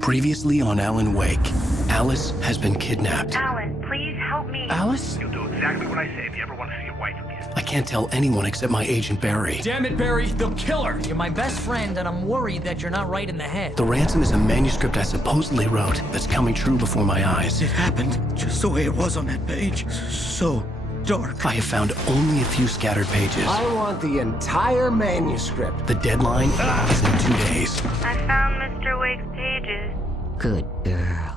Previously on Alan Wake, Alice has been kidnapped. Alan, please help me. Alice? You'll do exactly what I say if you ever want to see your wife again. I can't tell anyone except my agent Barry. Damn it, Barry, they'll kill her! You're my best friend, and I'm worried that you're not right in the head. The ransom is a manuscript I supposedly wrote that's coming true before my eyes. It happened just the way it was on that page. So dark. I have found only a few scattered pages. I want the entire manuscript. The deadline is in 2 days. I found Mr. Wake's pages. Good girl.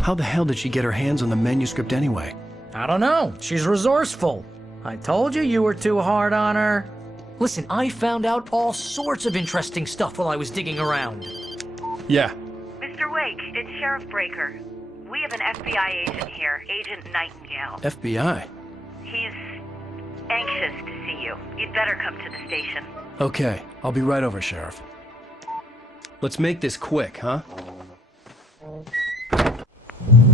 How the hell did she get her hands on the manuscript anyway? I don't know. She's resourceful. I told you were too hard on her. Listen, I found out all sorts of interesting stuff while I was digging around. Yeah. Mr. Wake, it's Sheriff Breaker. We have an FBI agent here, Agent Nightingale. FBI? He's anxious to see you. You'd better come to the station. Okay, I'll be right over, Sheriff. Let's make this quick, huh?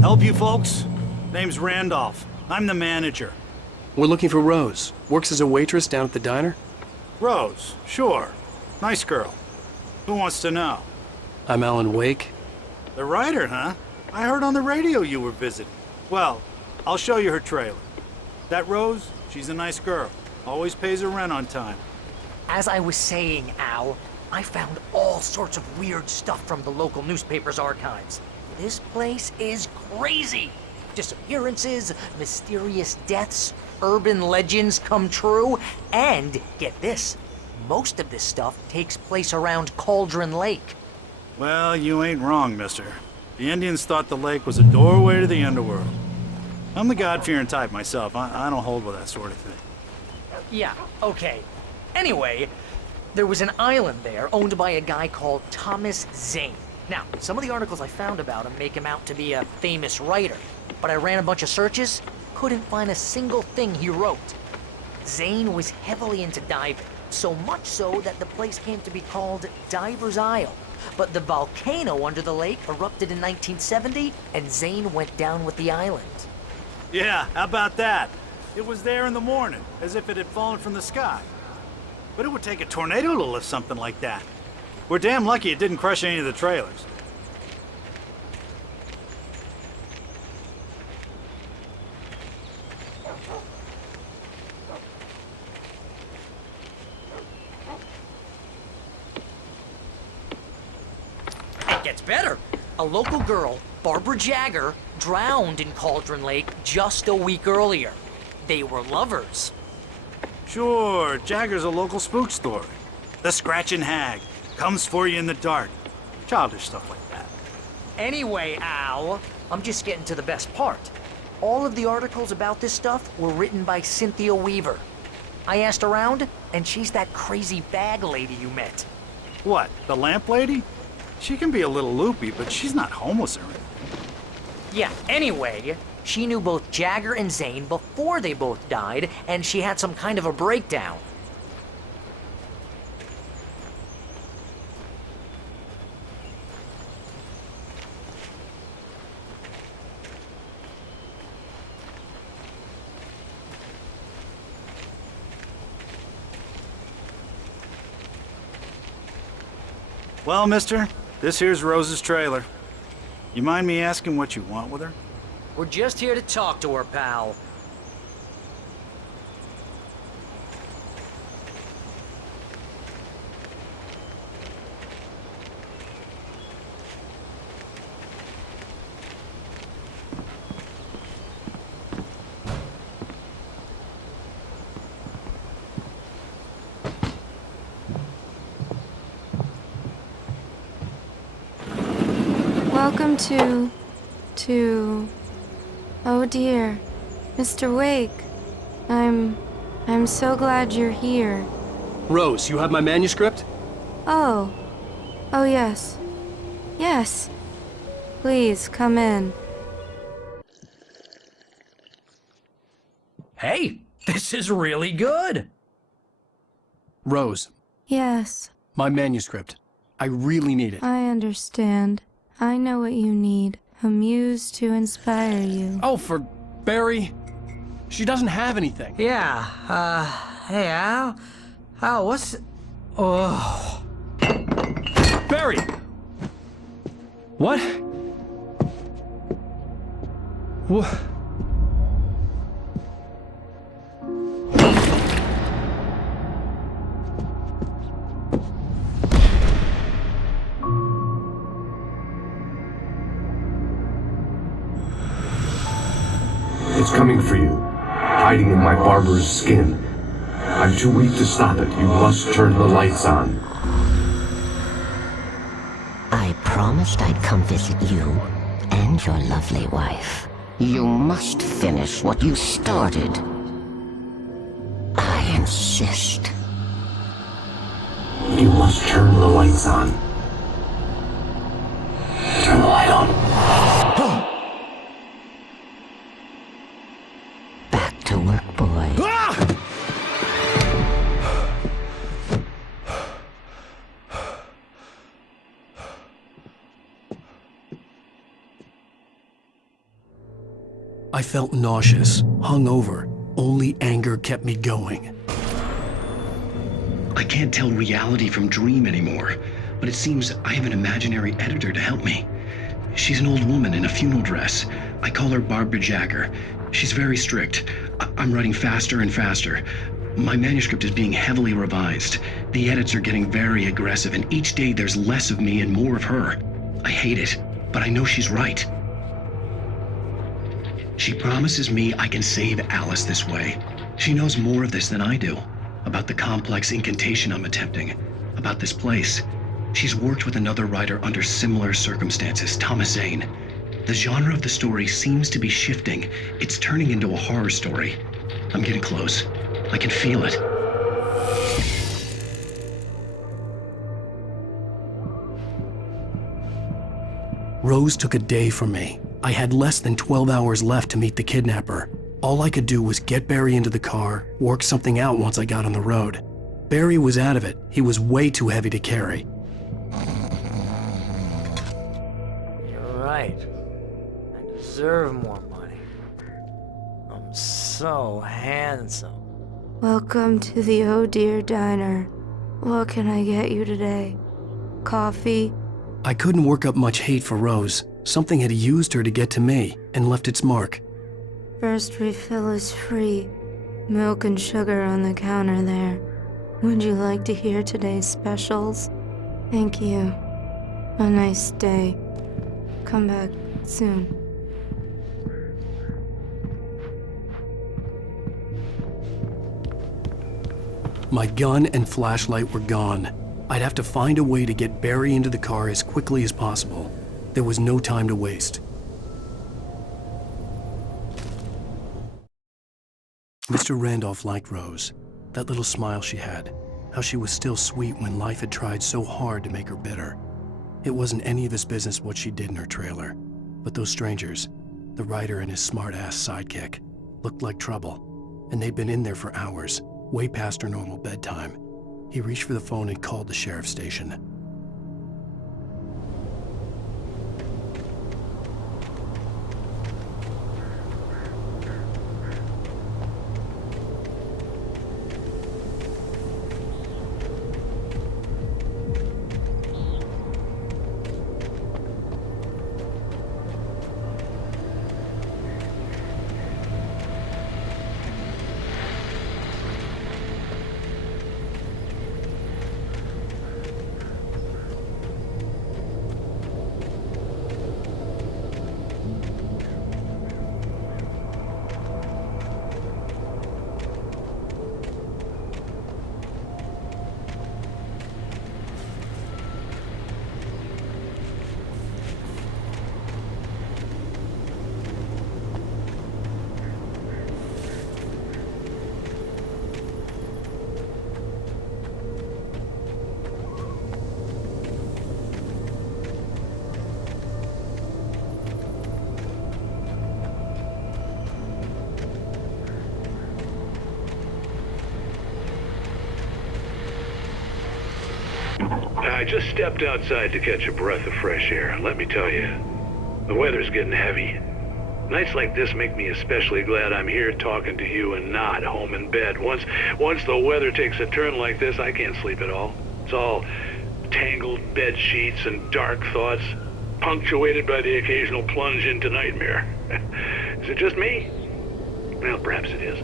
Help you folks? Name's Randolph. I'm the manager. We're looking for Rose. Works as a waitress down at the diner. Rose, sure. Nice girl. Who wants to know? I'm Alan Wake. The writer, huh? I heard on the radio you were visiting. Well, I'll show you her trailer. That Rose, she's a nice girl. Always pays her rent on time. As I was saying, Al, I found all sorts of weird stuff from the local newspaper's archives. This place is crazy. Disappearances, mysterious deaths, urban legends come true, and get this, most of this stuff takes place around Cauldron Lake. Well, you ain't wrong, mister. The Indians thought the lake was a doorway to the underworld. I'm the God-fearing type myself. I don't hold with that sort of thing. Yeah, okay. Anyway, there was an island there owned by a guy called Thomas Zane. Now, some of the articles I found about him make him out to be a famous writer, but I ran a bunch of searches, couldn't find a single thing he wrote. Zane was heavily into diving, so much so that the place came to be called Diver's Isle. But the volcano under the lake erupted in 1970, and Zane went down with the island. Yeah, how about that? It was there in the morning, as if it had fallen from the sky. But it would take a tornado to lift something like that. We're damn lucky it didn't crush any of the trailers. It gets better. A local girl, Barbara Jagger, drowned in Cauldron Lake just a week earlier. They were lovers. Sure, Jagger's a local spook story. The Scratching Hag comes for you in the dark. Childish stuff like that. Anyway, Al, I'm just getting to the best part. All of the articles about this stuff were written by Cynthia Weaver. I asked around, and she's that crazy bag lady you met. What, the lamp lady? She can be a little loopy, but she's not homeless or anything. Yeah, anyway, she knew both Jagger and Zane before they both died, and she had some kind of a breakdown. Well, mister, this here's Rose's trailer. You mind me asking what you want with her? We're just here to talk to her, pal. Welcome to... Oh dear, Mr. Wake. I'm so glad you're here. Rose, you have my manuscript? Oh. Oh yes. Yes. Please, come in. Hey, this is really good. Rose, Yes, my manuscript. I really need it. I understand. I know what you need. A muse to inspire you. Oh, for Barry. She doesn't have anything. Yeah, hey, Al? Al, what's... Oh, What? What? It's coming for you, hiding in my barber's skin. I'm too weak to stop it. You must turn the lights on. I promised I'd come visit you and your lovely wife. You must finish what you started. I insist. You must turn the lights on. Turn the light on. Back to work, boy. I felt nauseous, hungover. Only anger kept me going. I can't tell reality from dream anymore, but it seems I have an imaginary editor to help me. She's an old woman in a funeral dress. I call her Barbara Jagger. She's very strict. I'm writing faster and faster. My manuscript is being heavily revised. The edits are getting very aggressive, and each day there's less of me and more of her. I hate it, but I know she's right. She promises me I can save Alice this way. She knows more of this than I do. About the complex incantation I'm attempting. About this place. She's worked with another writer under similar circumstances, Thomas Zane. The genre of the story seems to be shifting. It's turning into a horror story. I'm getting close. I can feel it. Rose took a day from me. I had less than 12 hours left to meet the kidnapper. All I could do was get Barry into the car, work something out once I got on the road. Barry was out of it. He was way too heavy to carry. You're right. I deserve more money. I'm so handsome. Welcome to the Oh Dear Diner. What can I get you today? Coffee? I couldn't work up much hate for Rose. Something had used her to get to me and left its mark. First refill is free. Milk and sugar on the counter there. Would you like to hear today's specials? Thank you. A nice day. Come back soon. My gun and flashlight were gone. I'd have to find a way to get Barry into the car as quickly as possible. There was no time to waste. Mr. Randolph liked Rose. That little smile she had. How she was still sweet when life had tried so hard to make her bitter. It wasn't any of his business what she did in her trailer. But those strangers, the writer and his smart-ass sidekick, looked like trouble. And they'd been in there for hours, way past her normal bedtime. He reached for the phone and called the sheriff's station. I just stepped outside to catch a breath of fresh air. Let me tell you, the weather's getting heavy. Nights like this make me especially glad I'm here talking to you and not home in bed. Once the weather takes a turn like this, I can't sleep at all. It's all tangled bed sheets and dark thoughts. punctuated by the occasional plunge into nightmare. Is it just me? Well, perhaps it is.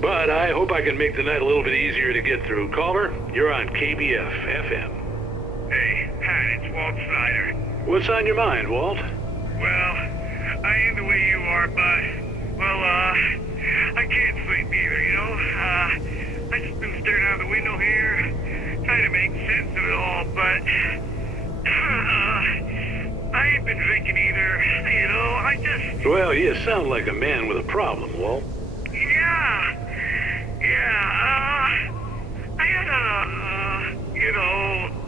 But I hope I can make the night a little bit easier to get through. Caller, you're on KBF FM. Hey, Pat, it's Walt Snyder. What's on your mind, Walt? Well, I ain't the way you are, but, well, I can't sleep either, you know? I just been staring out the window here, trying to make sense of it all, but, I ain't been drinking either, you know? I just... Well, you sound like a man with a problem, Walt. I had a,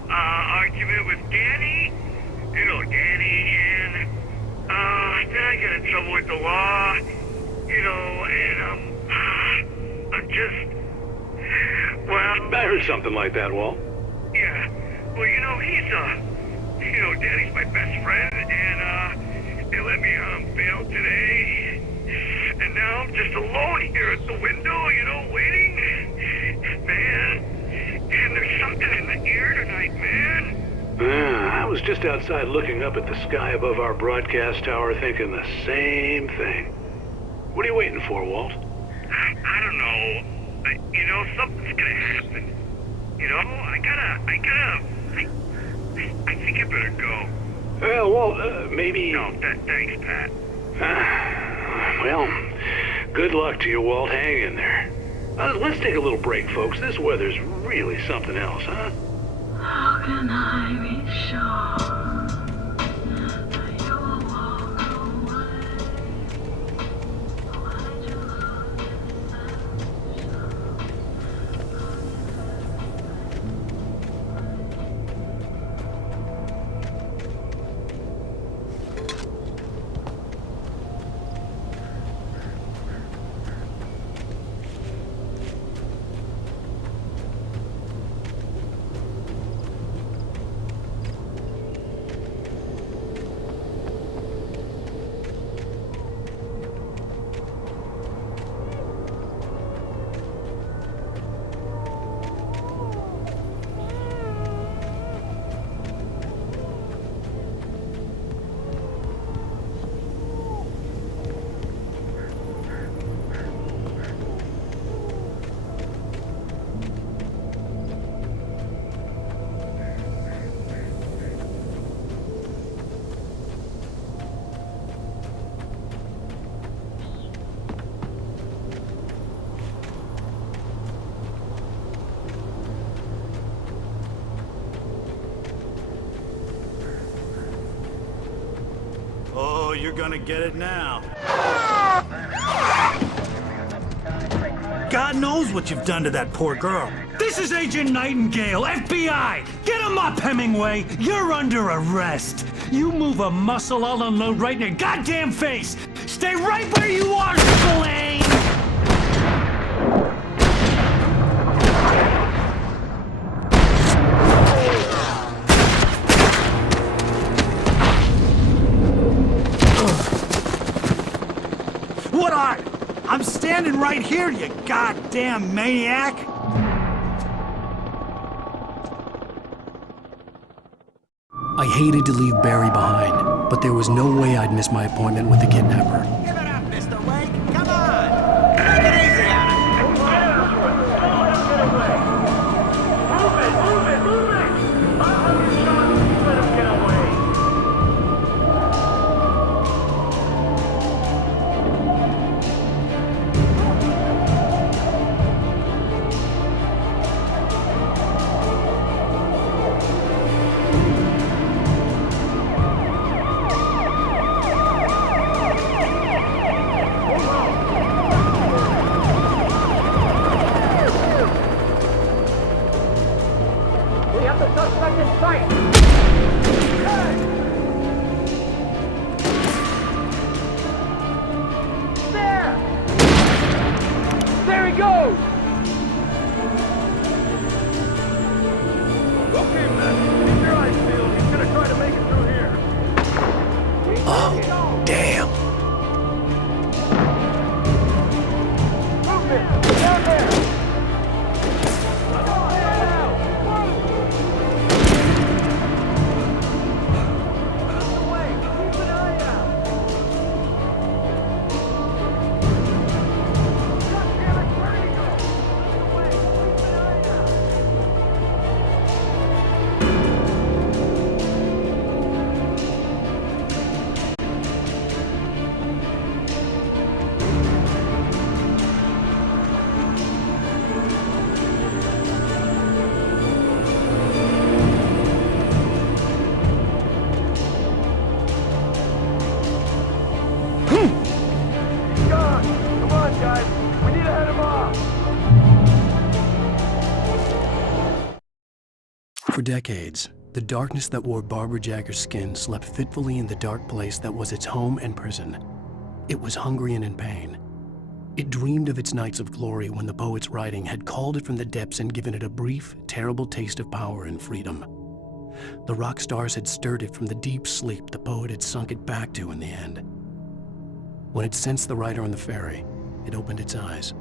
argument with Danny. You know, Danny, and, then I got in trouble with the law, you know, and, I'm just, well... I heard something like that, Walt. Yeah, well, you know, Danny's my best friend, and, they let me on bail today, and now I'm just alone here at the window, you know, waiting. Man, and there's something in the air tonight, man. I was just outside looking up at the sky above our broadcast tower thinking the same thing. What are you waiting for, Walt? I don't know. You know, something's gonna happen. You know, I think I better go. Well, Walt, maybe... No, thanks, Pat. Well, good luck to you, Walt. Hang in there. Let's take a little break, folks. This weather's really something else, huh? How can I be sure that you will walk away? Why did you look Oh, you're gonna get it now. God knows what you've done to that poor girl. This is Agent Nightingale, FBI! Get him up, Hemingway! You're under arrest! You move a muscle, I'll unload right in your goddamn face! Stay right where you are, Spillane! What are? I'm standing right here, you goddamn maniac! I hated to leave Barry behind, but there was no way I'd miss my appointment with the kidnapper. Give it up, Mr. Wake! Come on! Take it easy on him! There he goes! Okay, man. Keep your eyes peeled. He's gonna try to make it through here. Oh, damn. Movement! Down there! decades, the darkness that wore Barbara Jagger's skin slept fitfully in the dark place that was its home and prison. It was hungry and in pain. It dreamed of its nights of glory when the poet's writing had called it from the depths and given it a brief, terrible taste of power and freedom. The rock stars had stirred it from the deep sleep the poet had sunk it back to in the end. When it sensed the writer on the ferry, it opened its eyes.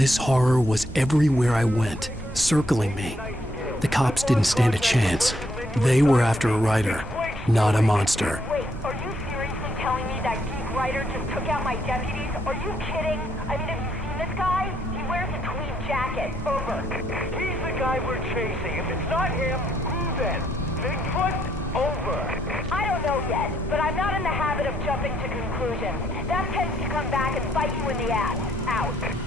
This horror was everywhere I went, circling me. The cops didn't stand a chance. They were after a writer, not a monster. Wait, are you seriously telling me that geek writer just took out my deputies? Are you kidding? I mean, have you seen this guy? He wears a tweed jacket. Over. He's the guy we're chasing. If it's not him, who then? Bigfoot? Over. I don't know yet, but I'm not in the habit of jumping to conclusions. That tends to come back and bite you in the ass. Out.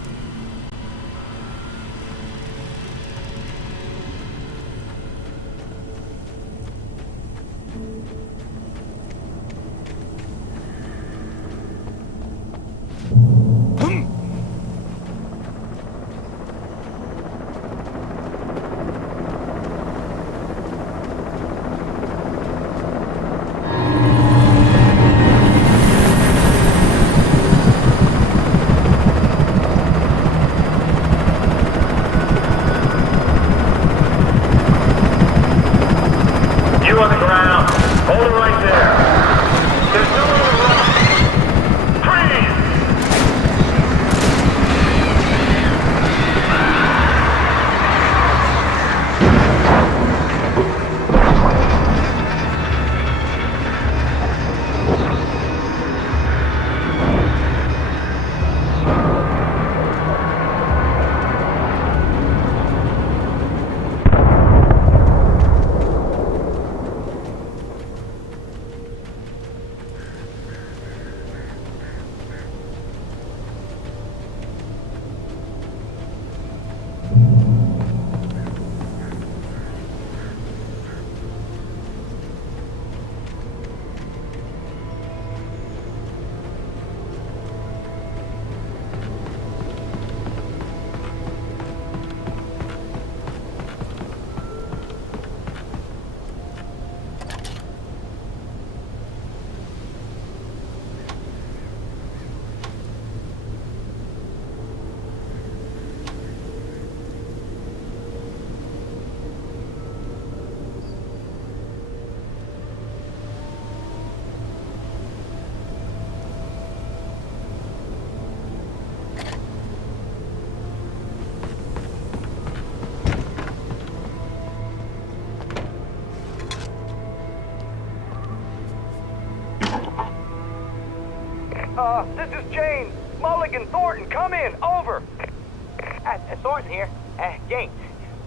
This is James. Mulligan, Thornton, come in. Over. Thornton here. James,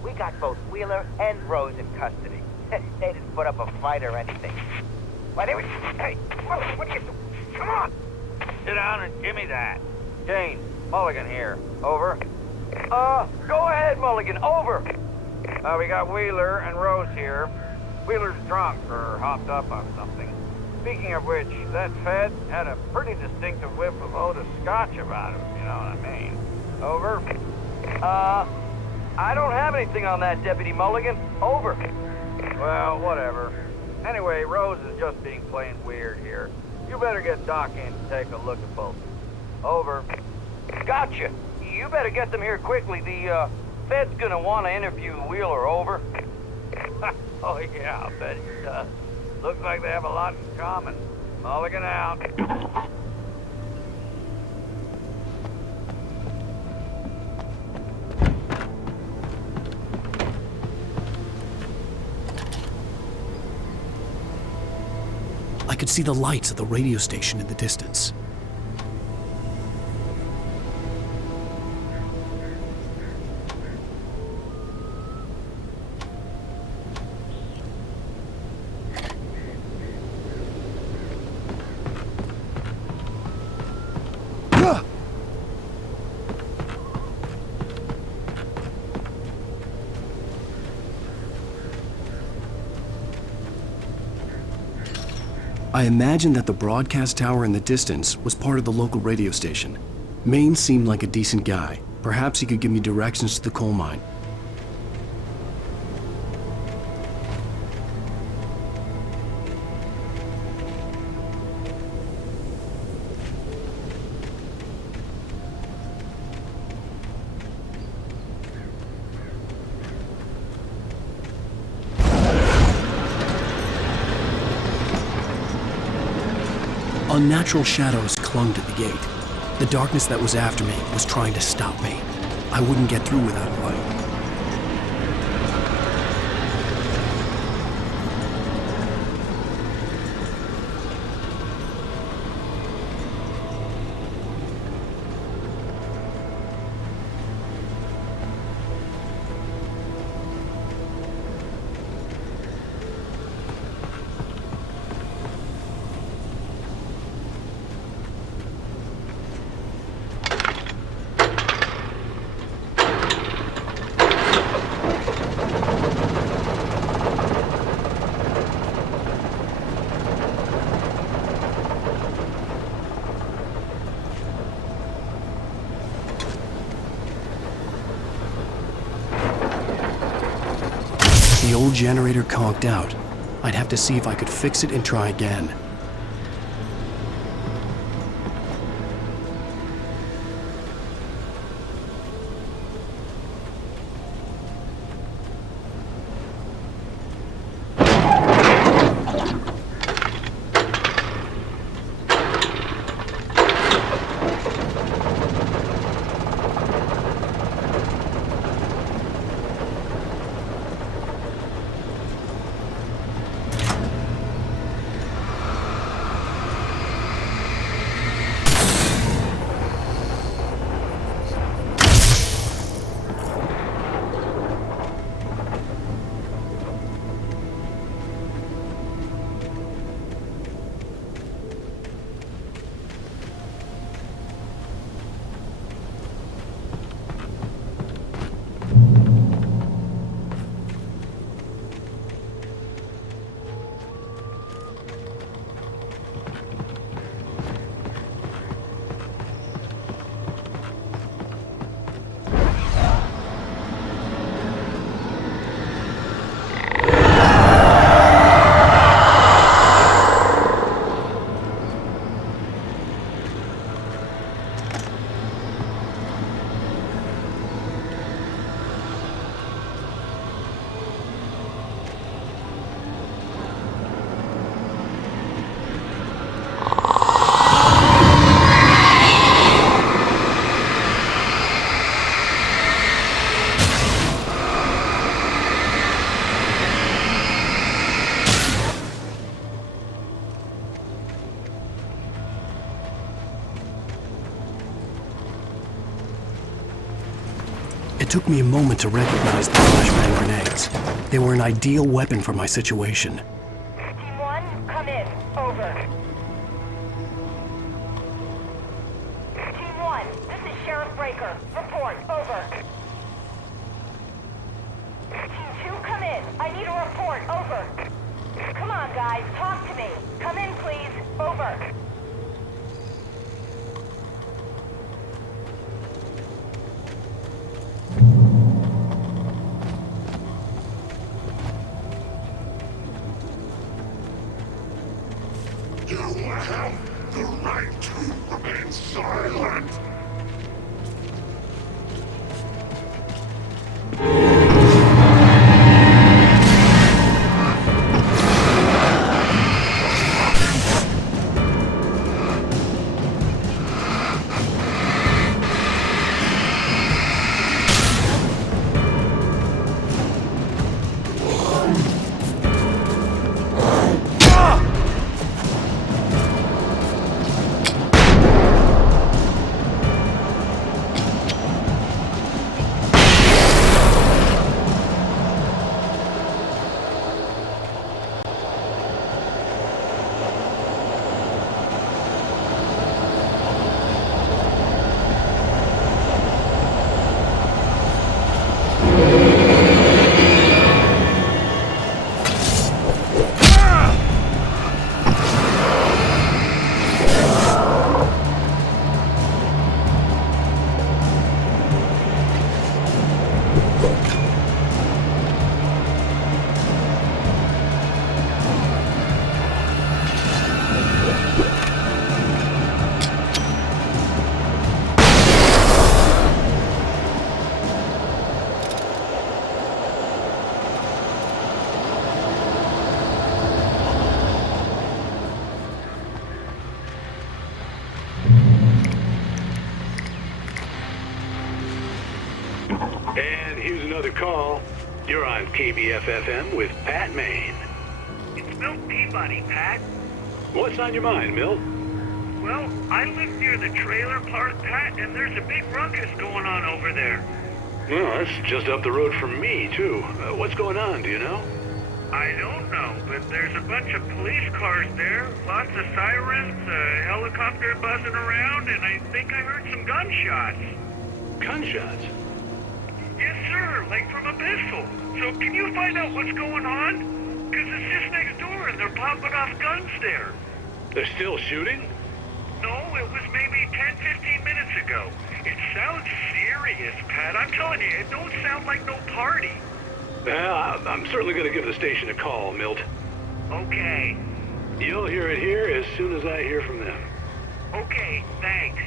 we got both Wheeler and Rose in custody. They didn't put up a fight or anything. Why, they were... Hey, what are you... Come on! Sit down and give me that. James, Mulligan here. Over. Go ahead, Mulligan. Over. We got Wheeler and Rose here. Wheeler's drunk or hopped up on something. Speaking of which, that Fed had a pretty distinctive whiff of Otis Scotch about him, you know what I mean. Over. I don't have anything on that, Deputy Mulligan. Over. Well, whatever. Anyway, Rose is just being plain weird here. You better get Doc in to take a look at both. Over. Gotcha. You better get them here quickly. The, Fed's gonna want to interview Wheeler. Over. Oh, yeah, I'll bet he does. Looks like they have a lot in common. Mulligan out. I could see the lights of the radio station in the distance. I imagined that the broadcast tower in the distance was part of the local radio station. Maine seemed like a decent guy. Perhaps he could give me directions to the coal mine. Unnatural shadows clung to the gate. The darkness that was after me was trying to stop me. I wouldn't get through without a light. The old generator conked out. I'd have to see if I could fix it and try again. It took me a moment to recognize the flashbang grenades. They were an ideal weapon for my situation. Team 1, come in. Over. Team 1, this is Sheriff Breaker. Report. Over. Team 2, come in. I need a report. Over. Come on, guys. Talk to me. Come in, please. Over. You have the right to remain silent. And here's another call. You're on KBFFM with Pat Maine. It's Milt Peabody, Pat. What's on your mind, Milt? Well, I live near the trailer park, Pat, and there's a big ruckus going on over there. Well, that's just up the road from me, too. What's going on, do you know? I don't know, but there's a bunch of police cars there, lots of sirens, a helicopter buzzing around, and I think I heard some gunshots. Gunshots? Yes, sir, like from a pistol. So can you find out what's going on? Because it's just next door and they're popping off guns there. They're still shooting? No, it was maybe 10, 15 minutes ago. It sounds serious, Pat. I'm telling you, it don't sound like no party. Well, I'm certainly going to give the station a call, Milt. Okay. You'll hear it here as soon as I hear from them. Okay, thanks.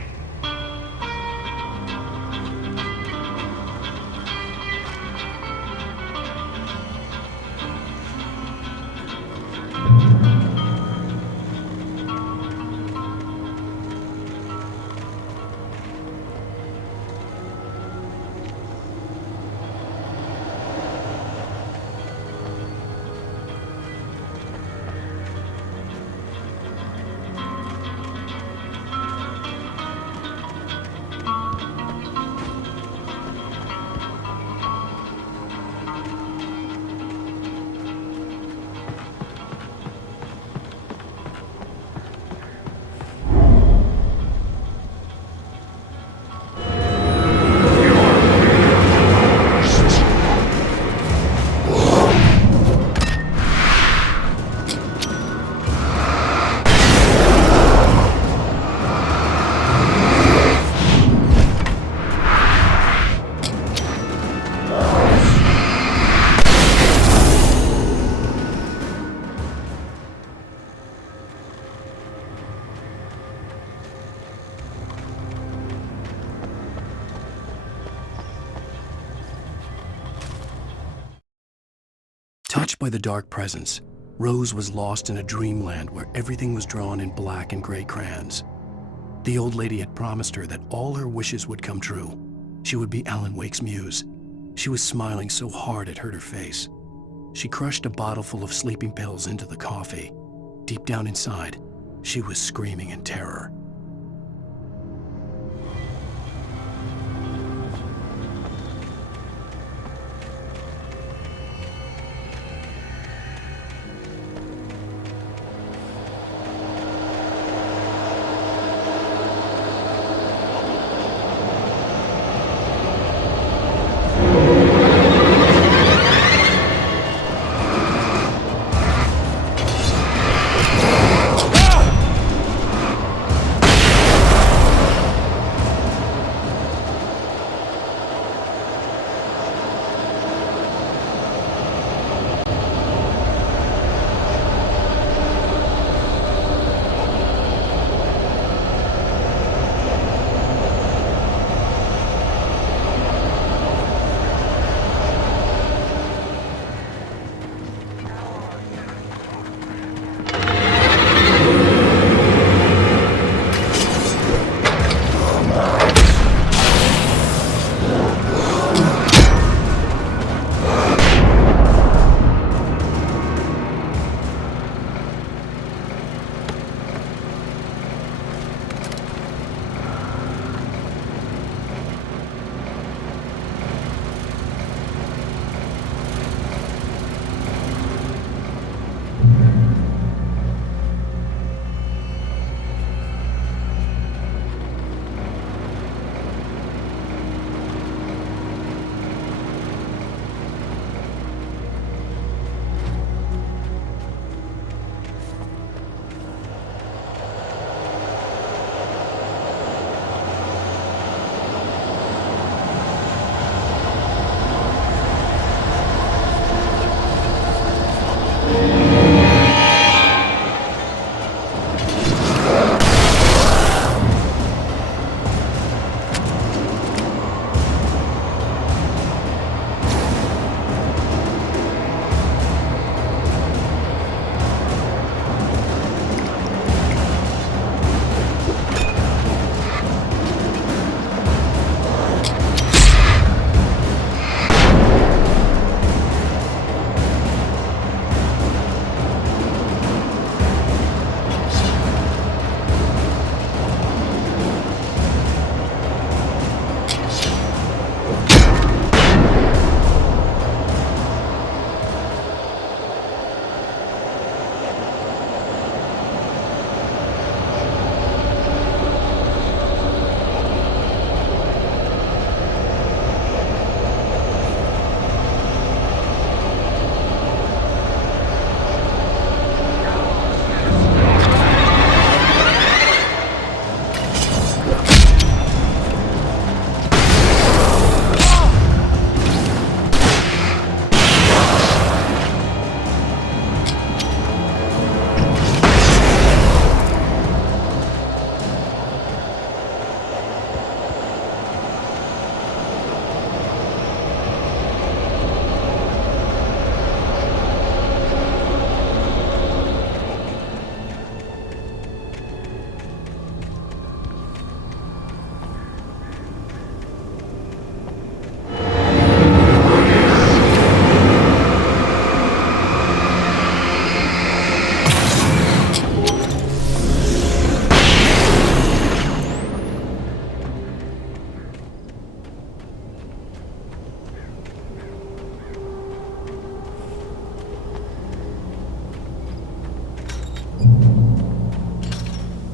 Touched by the dark presence, Rose was lost in a dreamland where everything was drawn in black and gray crayons. The old lady had promised her that all her wishes would come true. She would be Alan Wake's muse. She was smiling so hard it hurt her face. She crushed a bottle full of sleeping pills into the coffee. Deep down inside, she was screaming in terror.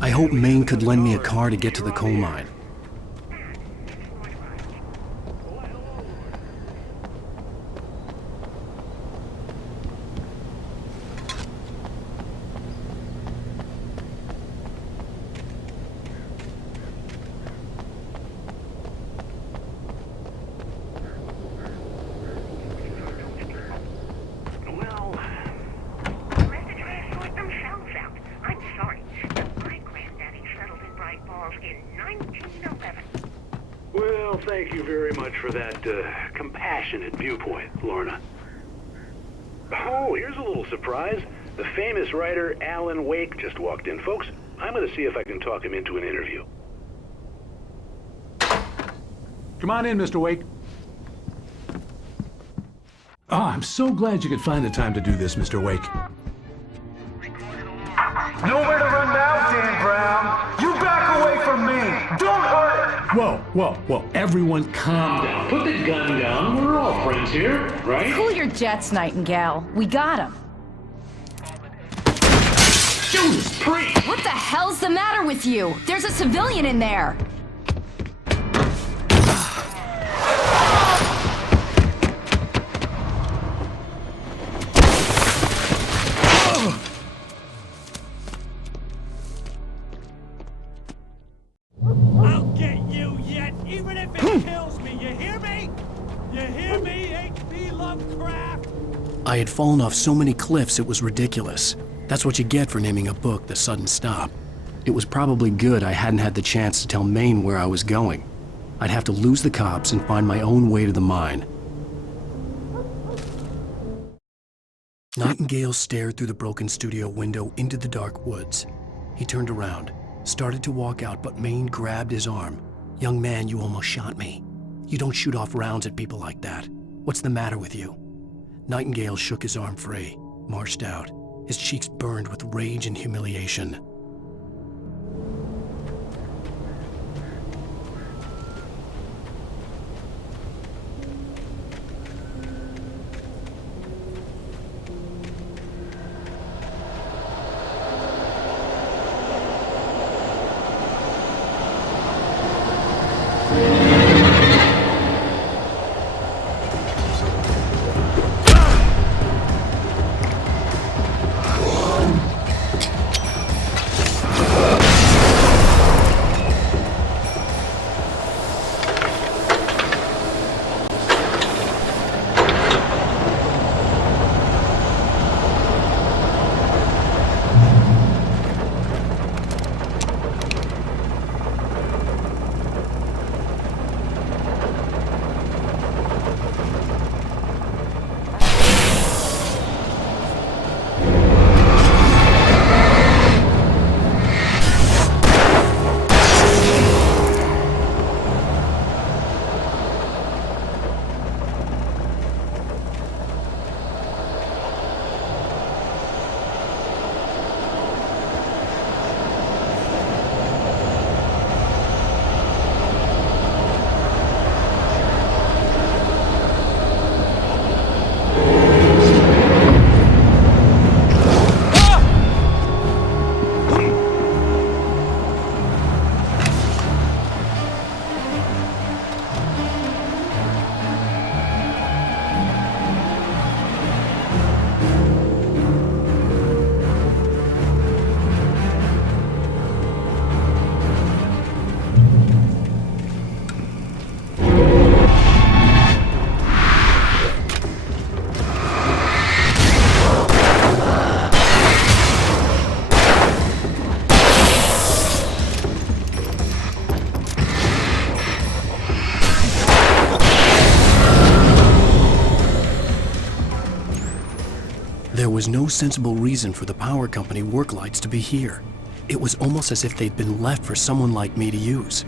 I hoped Maine could lend me a car to get to the coal mine. Well, thank you very much for that compassionate viewpoint, Lorna. Oh, here's a little surprise. The famous writer Alan Wake just walked in. Folks, I'm going to see if I can talk him into an interview. Come on in, Mr. Wake. Oh, I'm so glad you could find the time to do this, Mr. Wake. Nowhere to run now, Dan Brown. You back away from me. Don't hurt. Whoa. Everyone calm down. Put the gun down. We're all friends here, right? Cool your jets, Nightingale. We got him. Judas Priest! What the hell's the matter with you? There's a civilian in there. I'll get you yet, even if it kills me. You hear me? You hear me, H.P. Lovecraft? I had fallen off so many cliffs it was ridiculous. That's what you get for naming a book The Sudden Stop. It was probably good I hadn't had the chance to tell Maine where I was going. I'd have to lose the cops and find my own way to the mine. Nightingale stared through the broken studio window into the dark woods. He turned around, started to walk out, but Maine grabbed his arm. "Young man, you almost shot me. You don't shoot off rounds at people like that. What's the matter with you?" Nightingale shook his arm free, marched out. His cheeks burned with rage and humiliation. There was no sensible reason for the power company work lights to be here. It was almost as if they'd been left for someone like me to use.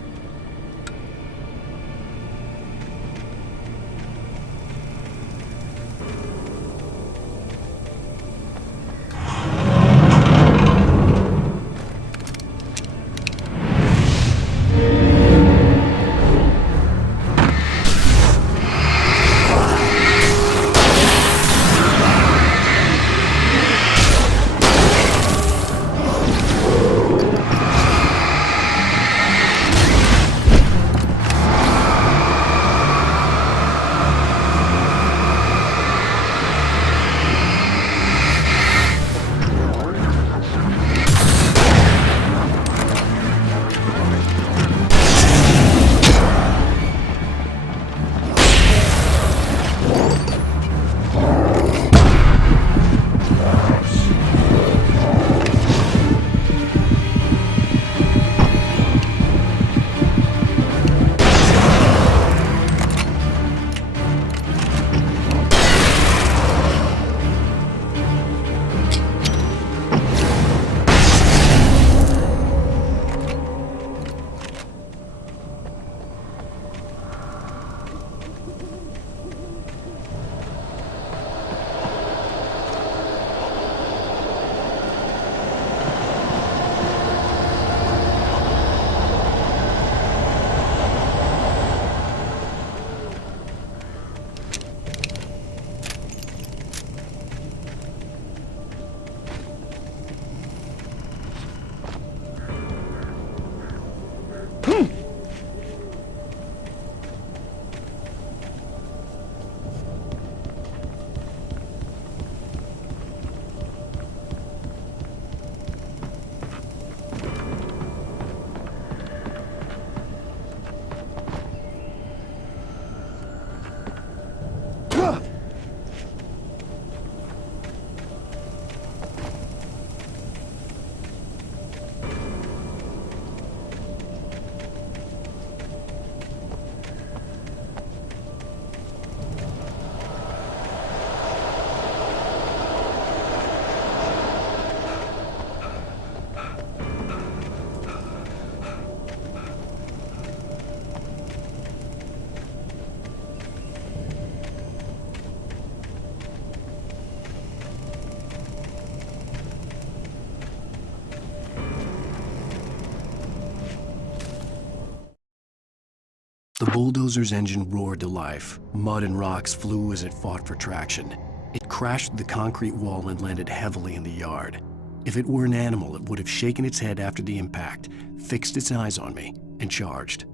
The bulldozer's engine roared to life. Mud and rocks flew as it fought for traction. It crashed through the concrete wall and landed heavily in the yard. If it were an animal, it would have shaken its head after the impact, fixed its eyes on me, and charged.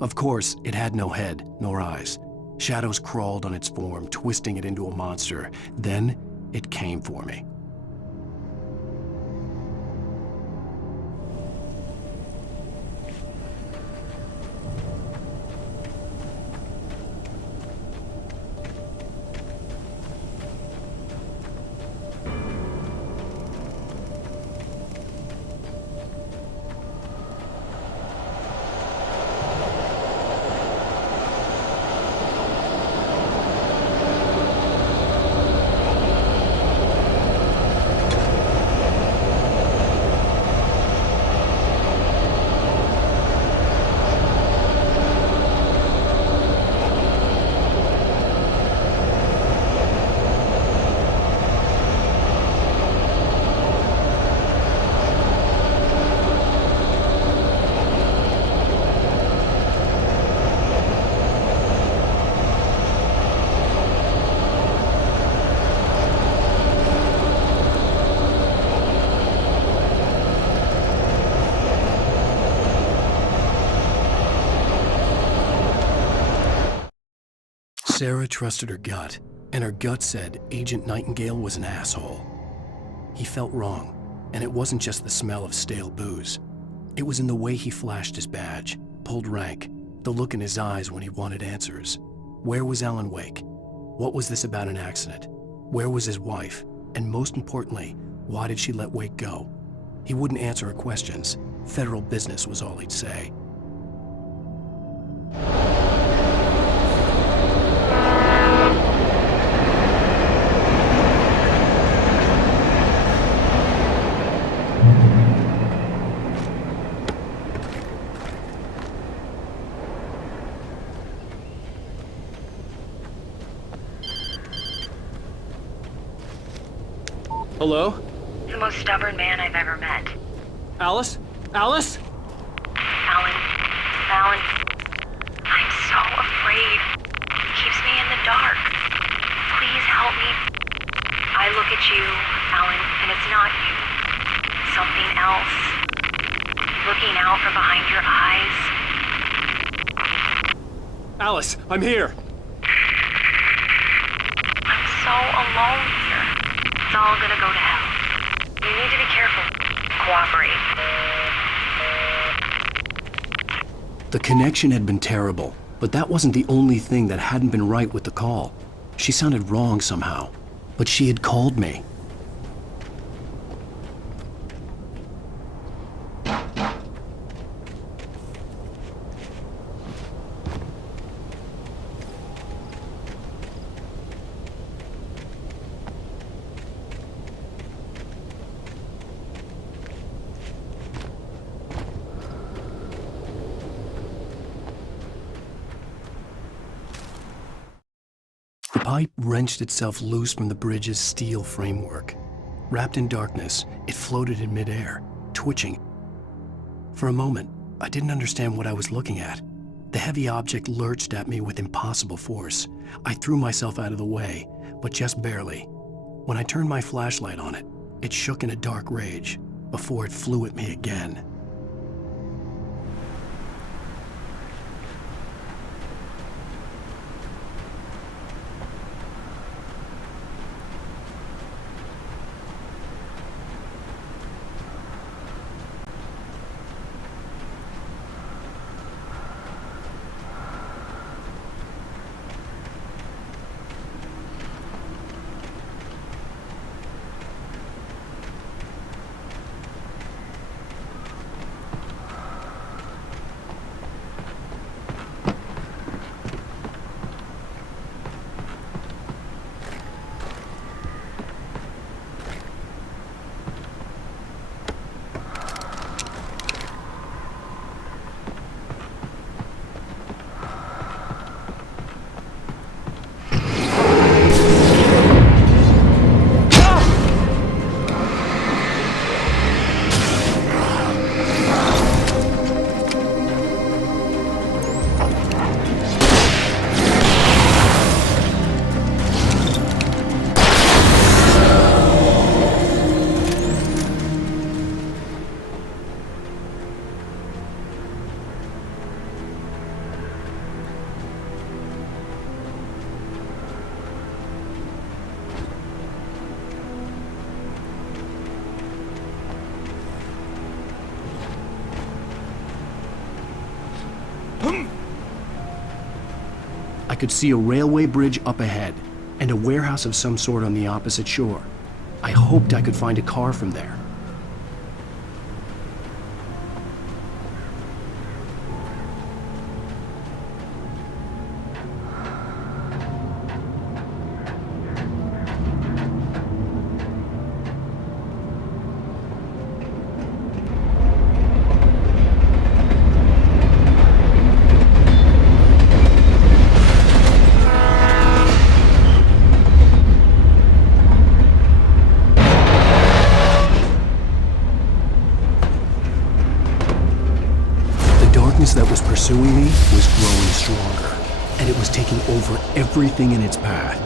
Of course, it had no head, nor eyes. Shadows crawled on its form, twisting it into a monster. Then, it came for me. Sarah trusted her gut, and her gut said Agent Nightingale was an asshole. He felt wrong, and it wasn't just the smell of stale booze. It was in the way he flashed his badge, pulled rank, the look in his eyes when he wanted answers. Where was Alan Wake? What was this about an accident? Where was his wife? And most importantly, why did she let Wake go? He wouldn't answer her questions. Federal business was all he'd say. Hello? The most stubborn man I've ever met. Alice? Alice? Alan, I'm so afraid. He keeps me in the dark. Please help me. I look at you, Alan, and it's not you. Something else. Looking out from behind your eyes. Alice, I'm here. I'm so alone here. It's all gonna go to hell. You need to be careful. Cooperate. The connection had been terrible, but that wasn't the only thing that hadn't been right with the call. She sounded wrong somehow, but she had called me. The pipe wrenched itself loose from the bridge's steel framework. Wrapped in darkness, it floated in midair, twitching. For a moment, I didn't understand what I was looking at. The heavy object lurched at me with impossible force. I threw myself out of the way, but just barely. When I turned my flashlight on it, it shook in a dark rage before it flew at me again. I could see a railway bridge up ahead, and a warehouse of some sort on the opposite shore. I hoped I could find a car from there. That was pursuing me was growing stronger, and it was taking over everything in its path.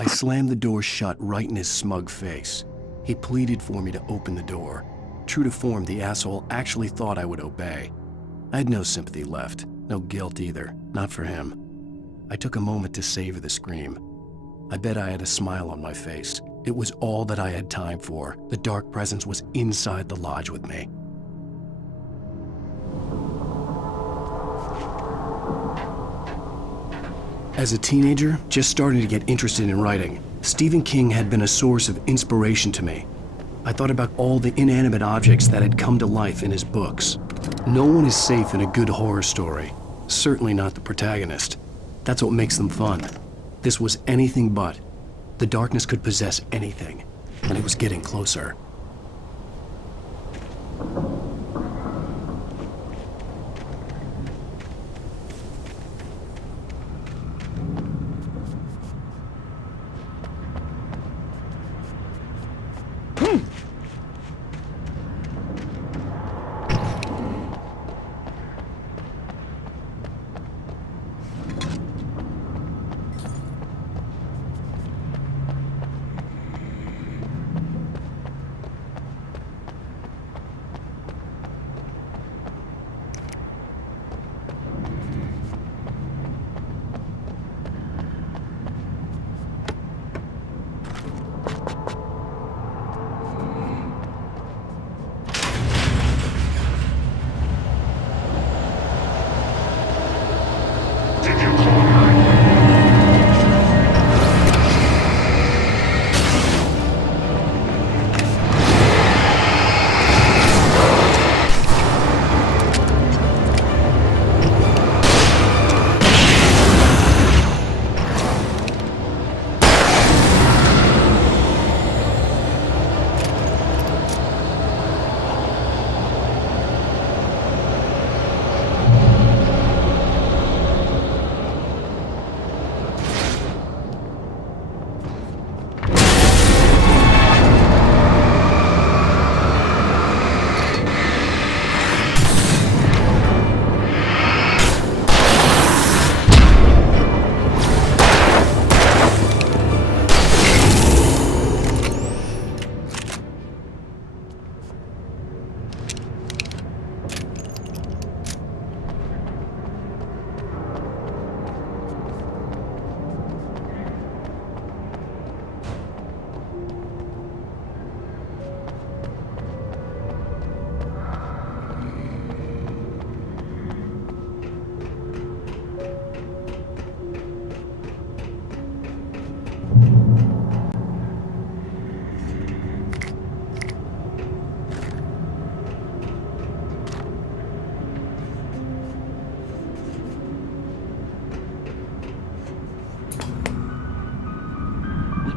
I slammed the door shut right in his smug face. He pleaded for me to open the door. True to form, the asshole actually thought I would obey. I had no sympathy left, no guilt either, not for him. I took a moment to savor the scream. I bet I had a smile on my face. It was all that I had time for. The dark presence was inside the lodge with me. As a teenager, just starting to get interested in writing, Stephen King had been a source of inspiration to me. I thought about all the inanimate objects that had come to life in his books. No one is safe in a good horror story. Certainly not the protagonist. That's what makes them fun. This was anything but. The darkness could possess anything, and it was getting closer.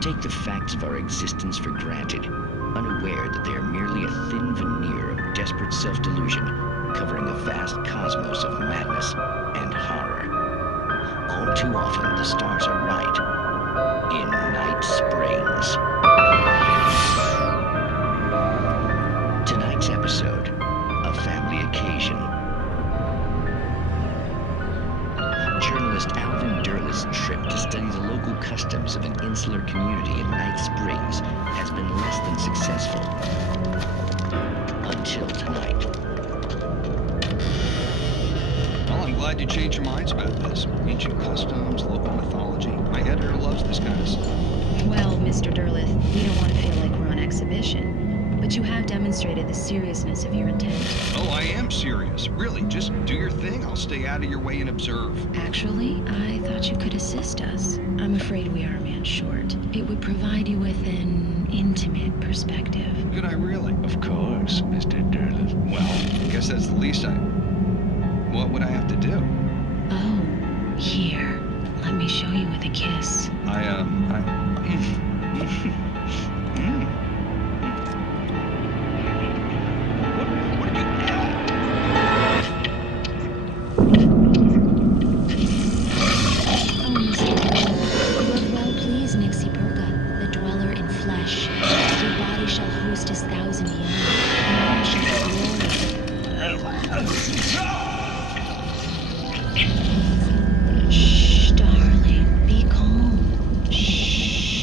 Take the facts of our existence for granted, unaware that they are merely a thin veneer of desperate self-delusion, covering a vast cosmos of madness and horror. All too often, the stars are right. In Night Springs. Tonight's episode, a family occasion. Journalist Alvin Derlis' trip to study the local customs of an insular community in Night Springs has been less than successful. Until tonight. Well, I'm glad you changed your minds about this. Ancient customs, local mythology. My editor loves this kind of stuff. Well, Mr. Derlith, we don't want to feel like we're on exhibition. But you have demonstrated the seriousness of your intent. Oh, I am serious. Really, just do your thing. I'll stay out of your way and observe. Actually, I thought you could assist us. I'm afraid we are a man short. It would provide you with an intimate perspective. Could I really? Of course, Mr. Derlith. Well, I guess that's the least I... What would I have to do? Oh, here. Let me show you with a kiss. Shh, darling. Be calm. Shh.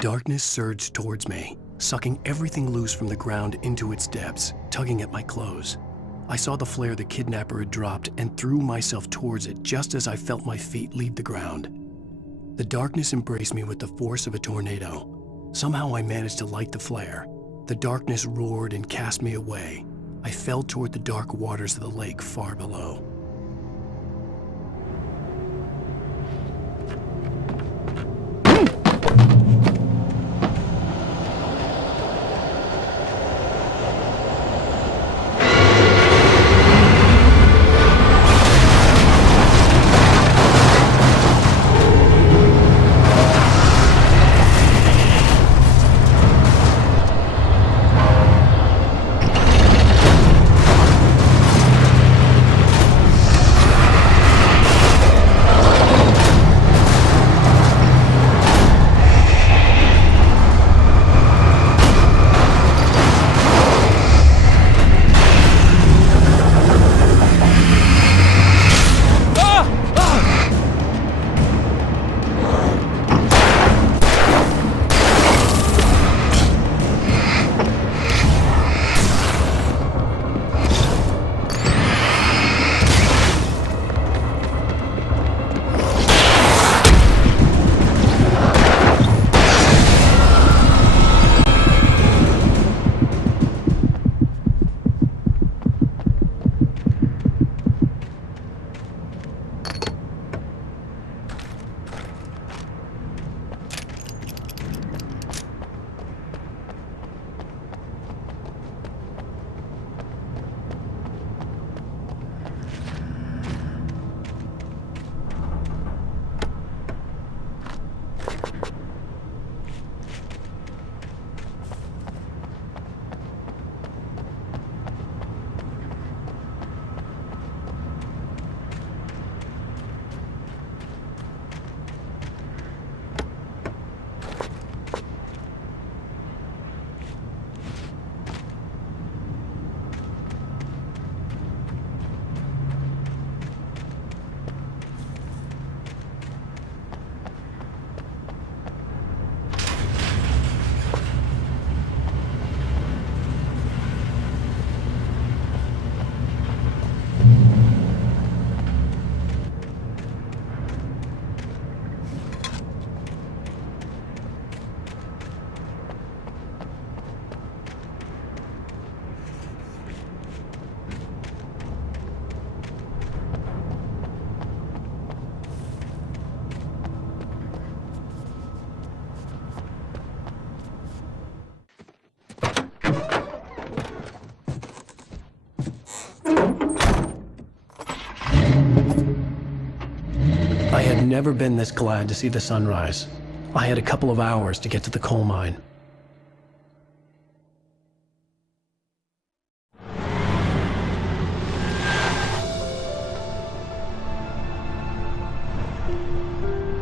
darkness surged towards me, sucking everything loose from the ground into its depths, tugging at my clothes. I saw the flare the kidnapper had dropped and threw myself towards it just as I felt my feet leave the ground. The darkness embraced me with the force of a tornado. Somehow I managed to light the flare. The darkness roared and cast me away. I fell toward the dark waters of the lake far below. I had never been this glad to see the sunrise. I had a couple of hours to get to the coal mine.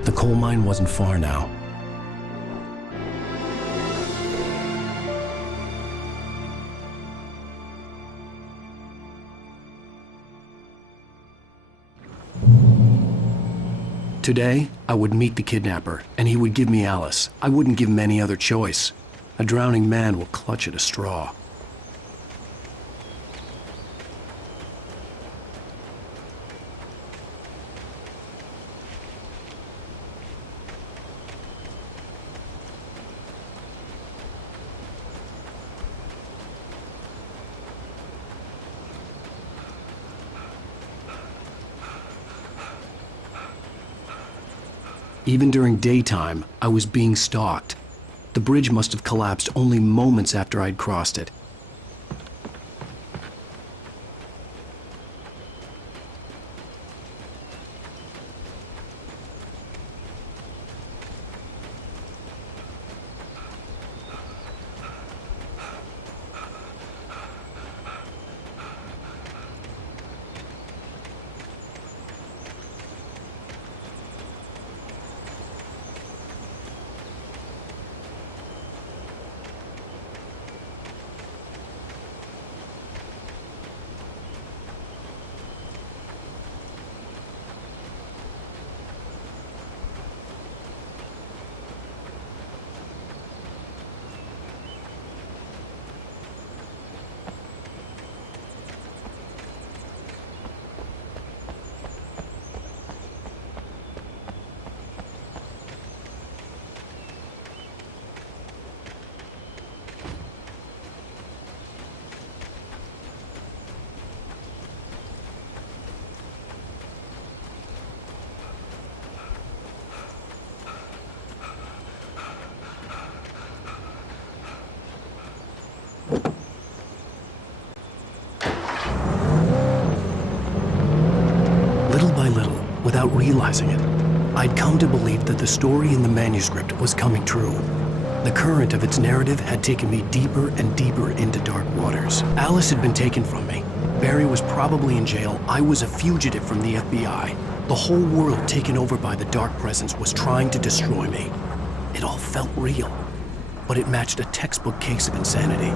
The coal mine wasn't far now. Today, I would meet the kidnapper, and he would give me Alice. I wouldn't give him any other choice. A drowning man will clutch at a straw. Even during daytime, I was being stalked. The bridge must have collapsed only moments after I'd crossed it. without realizing it. I'd come to believe that the story in the manuscript was coming true. The current of its narrative had taken me deeper and deeper into dark waters. Alice had been taken from me. Barry was probably in jail. I was a fugitive from the FBI. The whole world taken over by the Dark Presence was trying to destroy me. It all felt real, but it matched a textbook case of insanity.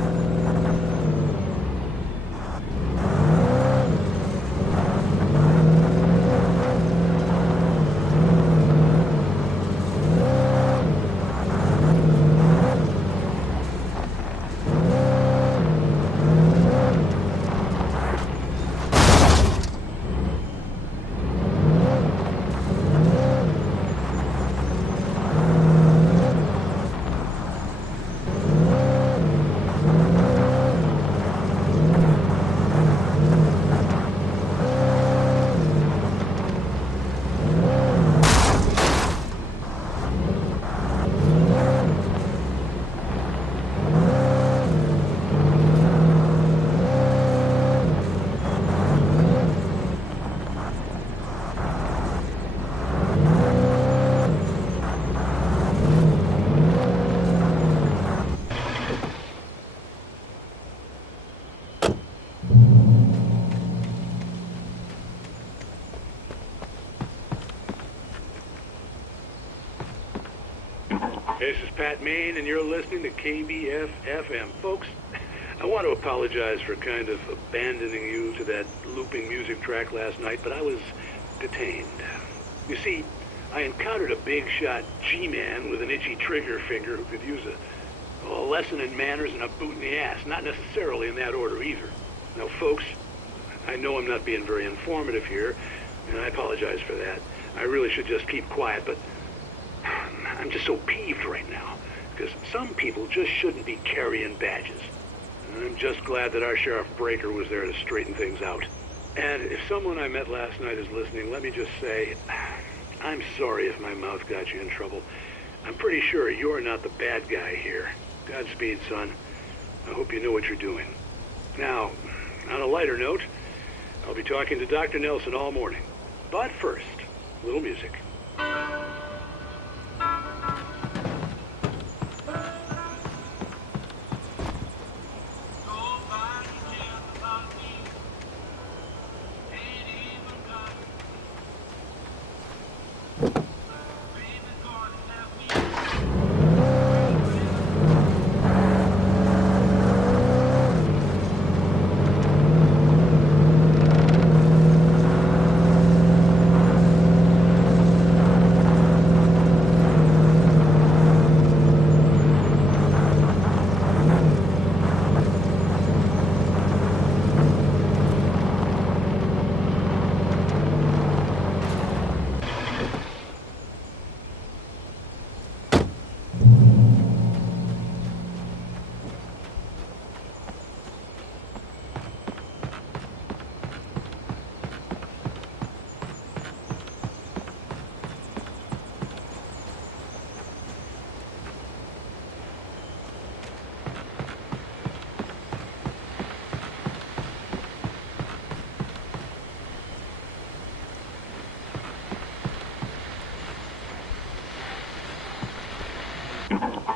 This is Pat Main, and you're listening to KBF-FM. Folks, I want to apologize for kind of abandoning you to that looping music track last night, but I was detained. You see, I encountered a big-shot G-man with an itchy trigger finger who could use a lesson in manners and a boot in the ass. Not necessarily in that order, either. Now, folks, I know I'm not being very informative here, and I apologize for that. I really should just keep quiet, but I'm just so peeved right now, because some people just shouldn't be carrying badges. And I'm just glad that our Sheriff Breaker was there to straighten things out. And if someone I met last night is listening, let me just say, I'm sorry if my mouth got you in trouble. I'm pretty sure you're not the bad guy here. Godspeed, son. I hope you know what you're doing. Now, on a lighter note, I'll be talking to Dr. Nelson all morning. But first, a little music.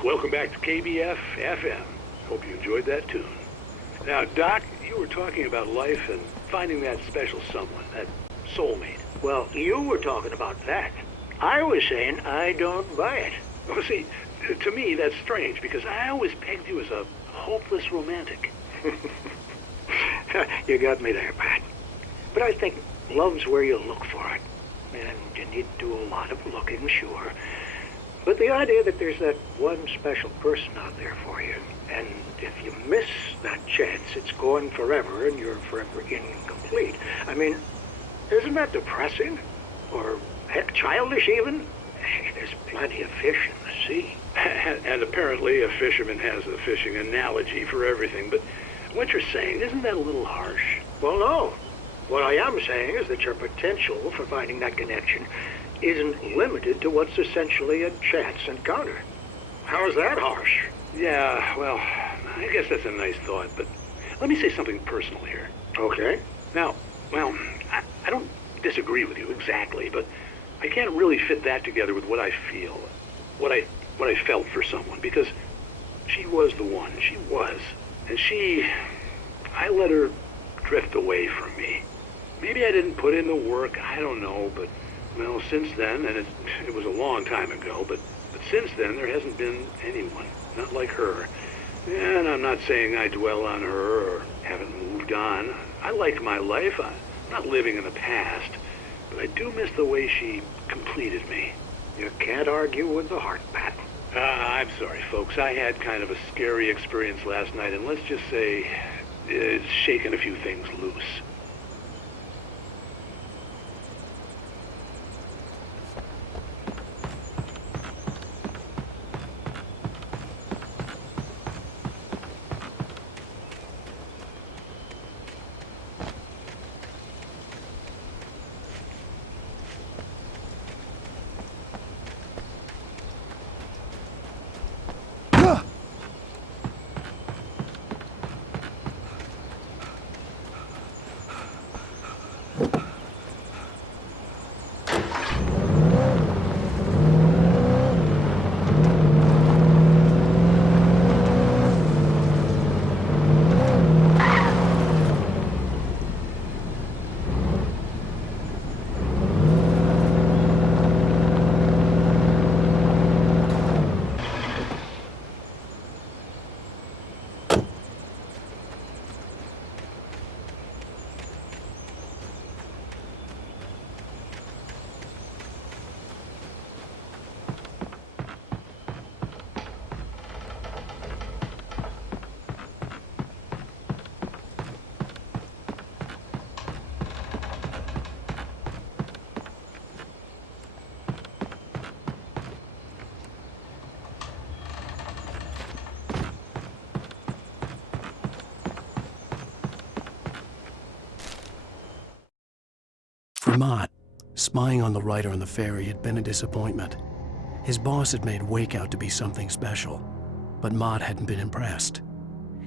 Welcome back to KBF-FM. Hope you enjoyed that tune. Now, Doc, you were talking about life and finding that special someone, that soulmate. Well, you were talking about that. I was saying I don't buy it. Well, see, to me, that's strange, because I always pegged you as a hopeless romantic. You got me there, Pat. But I think love's where you look for it. And you need to do a lot of looking, sure. But the idea that there's that one special person out there for you, and if you miss that chance, it's gone forever and you're forever incomplete. I mean, isn't that depressing? Or heck, childish even? There's plenty of fish in the sea. And apparently a fisherman has a fishing analogy for everything, but what you're saying, isn't that a little harsh? Well, no. What I am saying is that your potential for finding that connection isn't limited to what's essentially a chance encounter. How's that harsh? Yeah, well, I guess that's a nice thought, but let me say something personal here. Okay. Now, well, I don't disagree with you exactly, but I can't really fit that together with what I feel, what I felt for someone, because she was the one. She was. And I let her drift away from me. Maybe I didn't put in the work, I don't know, but, well, since then, and it was a long time ago, but since then, there hasn't been anyone, not like her. And I'm not saying I dwell on her or haven't moved on. I like my life. I'm not living in the past, but I do miss the way she completed me. You can't argue with the heart, Pat. I'm sorry, folks. I had kind of a scary experience last night, and let's just say it's shaken a few things loose. For Mott, spying on the writer on the ferry had been a disappointment. His boss had made Wake out to be something special, but Mott hadn't been impressed.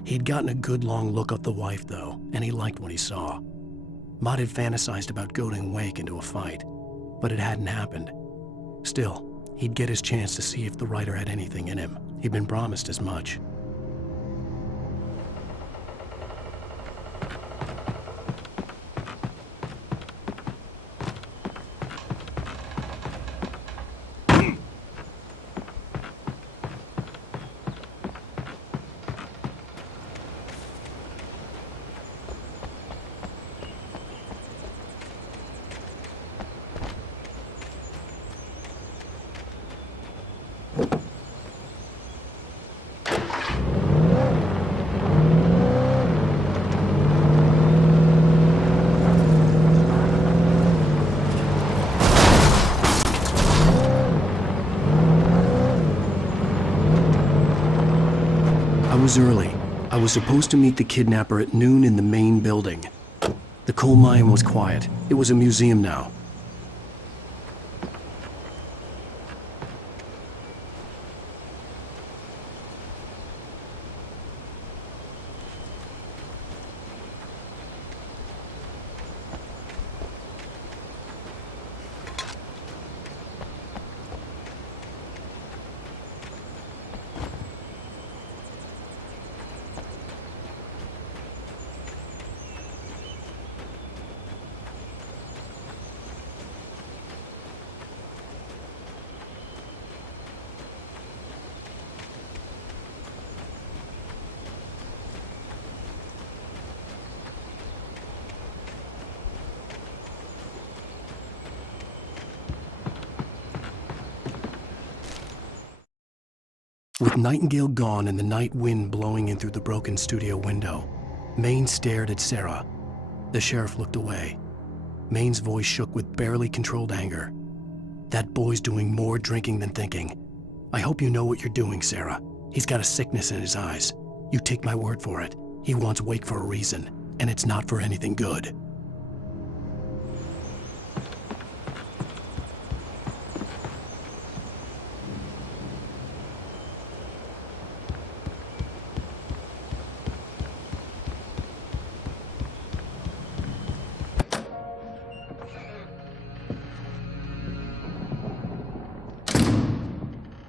He'd gotten a good long look at the wife, though, and he liked what he saw. Mott had fantasized about goading Wake into a fight, but it hadn't happened. Still, he'd get his chance to see if the writer had anything in him. He'd been promised as much. I was early. I was supposed to meet the kidnapper at noon in the main building. The coal mine was quiet. It was a museum now. With Nightingale gone and the night wind blowing in through the broken studio window, Maine stared at Sarah. The sheriff looked away. Maine's voice shook with barely controlled anger. That boy's doing more drinking than thinking. I hope you know what you're doing, Sarah. He's got a sickness in his eyes. You take my word for it. He wants Wake for a reason, and it's not for anything good.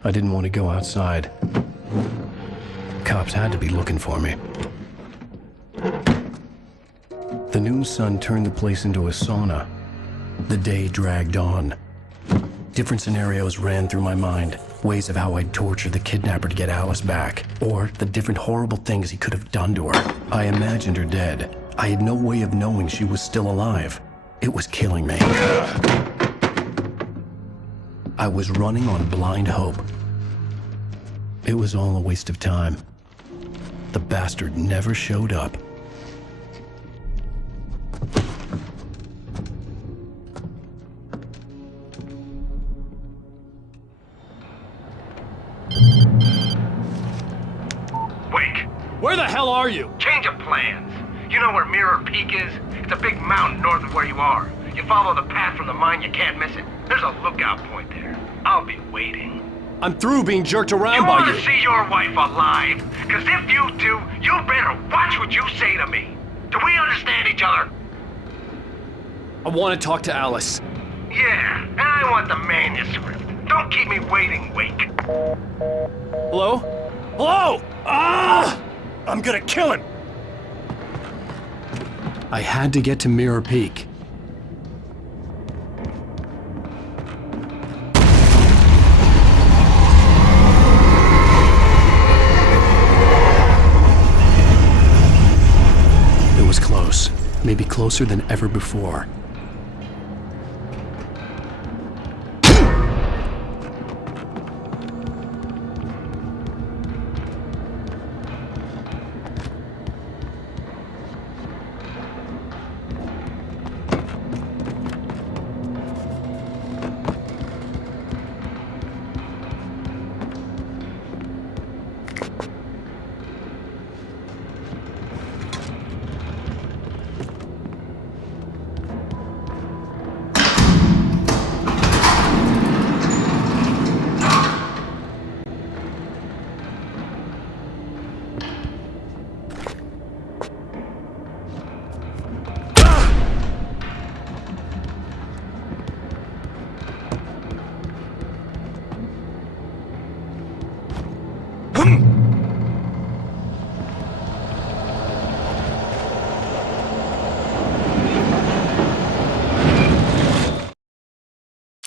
I didn't want to go outside. Cops had to be looking for me. The noon sun turned the place into a sauna. The day dragged on. Different scenarios ran through my mind. Ways of how I'd torture the kidnapper to get Alice back. Or the different horrible things he could have done to her. I imagined her dead. I had no way of knowing she was still alive. It was killing me. I was running on blind hope. It was all a waste of time. The bastard never showed up. Wake! Where the hell are you? Change of plans. You know where Mirror Peak is? It's a big mountain north of where you are. You follow the path from the mine, you can't miss it. There's a lookout point there. I'll be waiting. I'm through being jerked around You by want you. to see your wife alive? Because if you do, you better watch what you say to me. Do we understand each other? I want to talk to Alice. Yeah, and I want the manuscript. Don't keep me waiting, Wake. Hello? Hello! Ah! I'm gonna kill him! I had to get to Mirror Peak. It was close, maybe closer than ever before.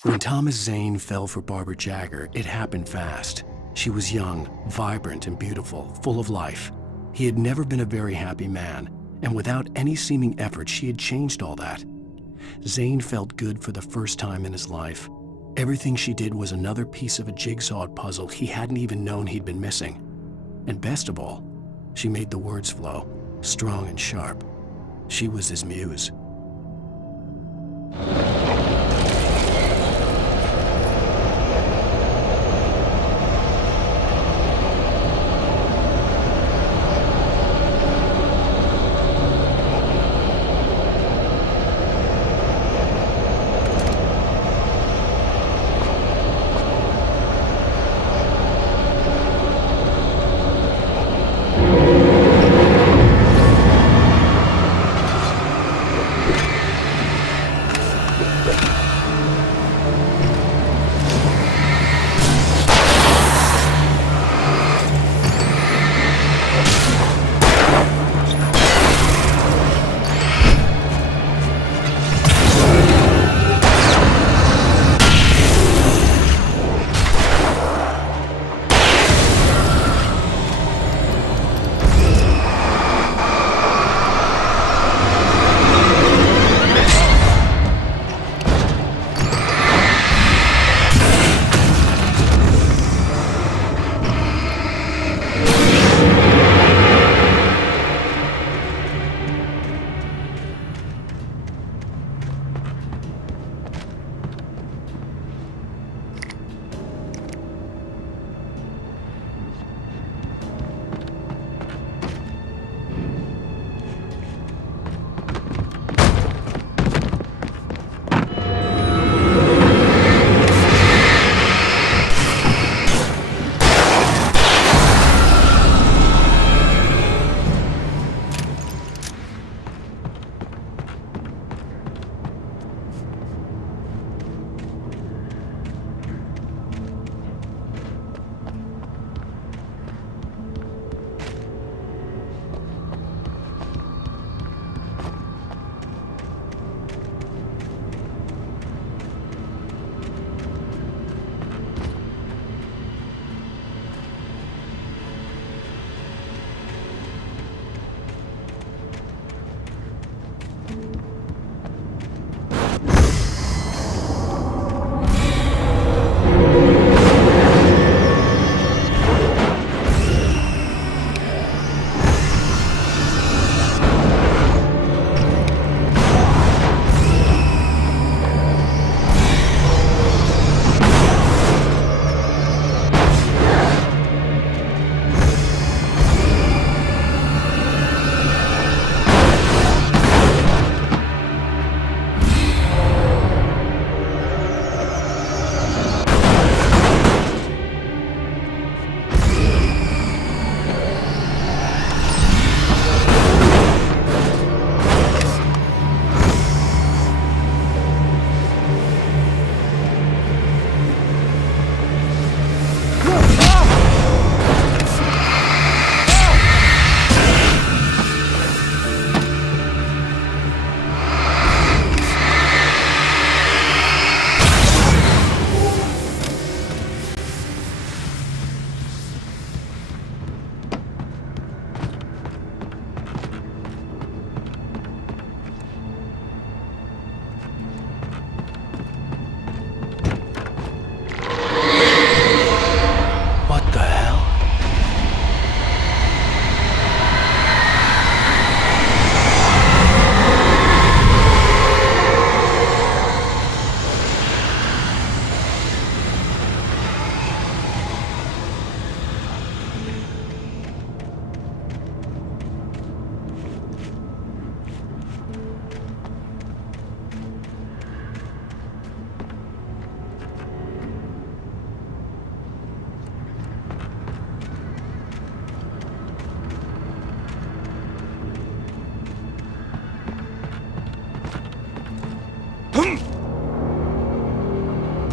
When Thomas Zane fell for Barbara Jagger, it happened fast. She was young, vibrant, and beautiful, full of life. He had never been a very happy man, and without any seeming effort, she had changed all that. Zane felt good for the first time in his life. Everything she did was another piece of a jigsaw puzzle he hadn't even known he'd been missing. And best of all, she made the words flow, strong and sharp. She was his muse.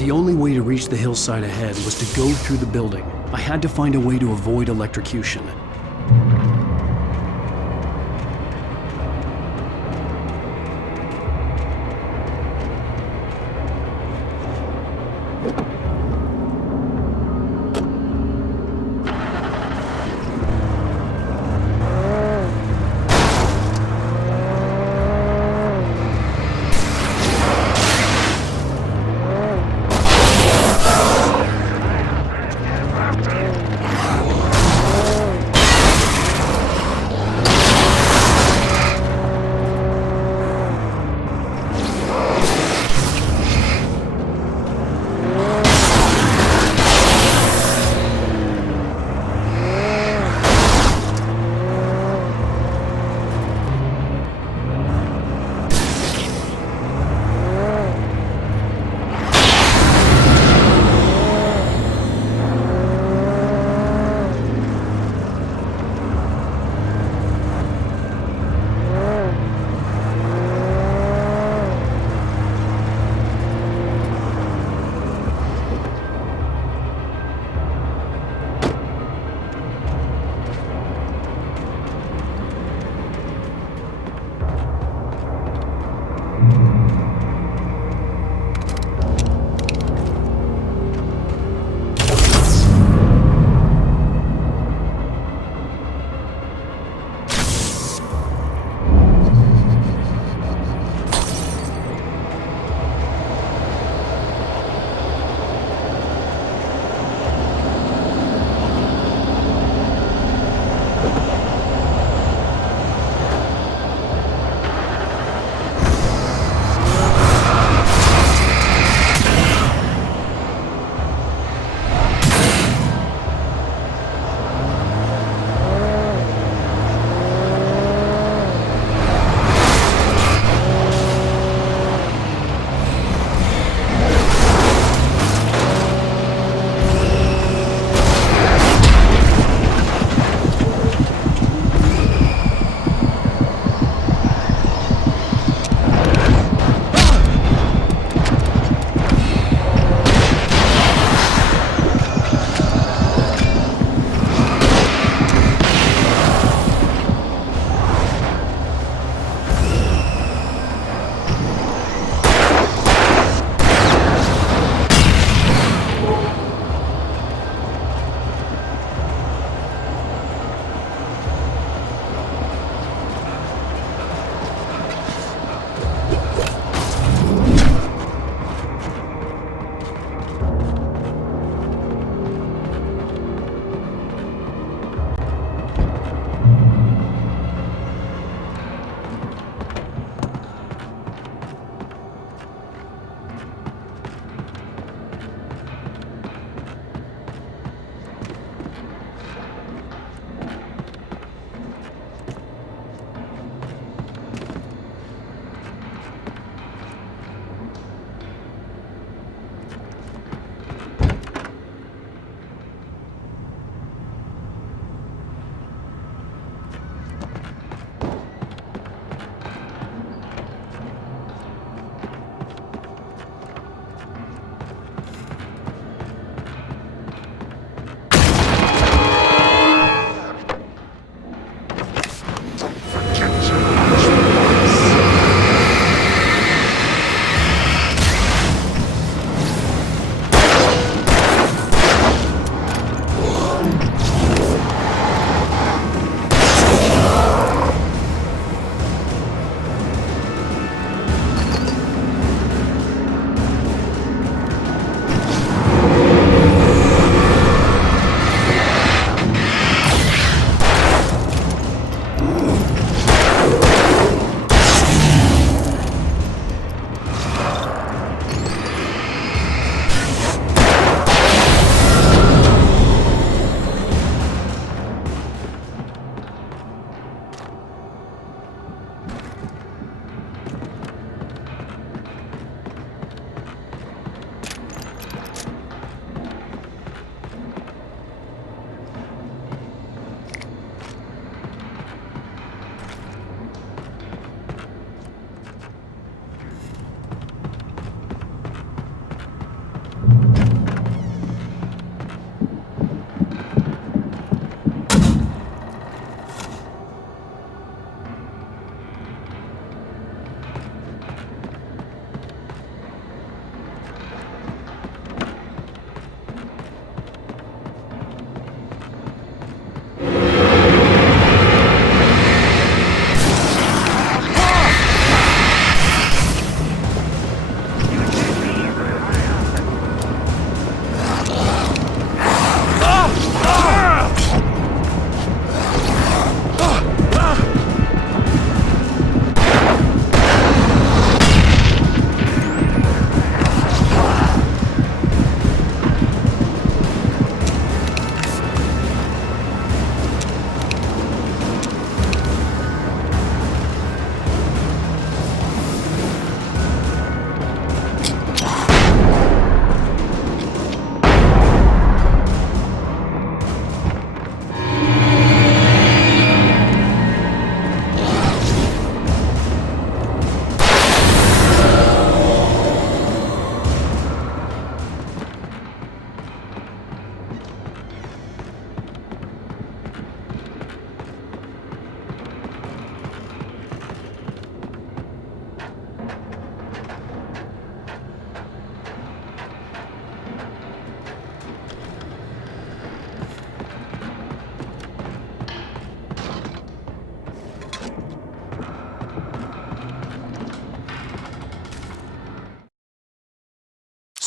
The only way to reach the hillside ahead was to go through the building. I had to find a way to avoid electrocution.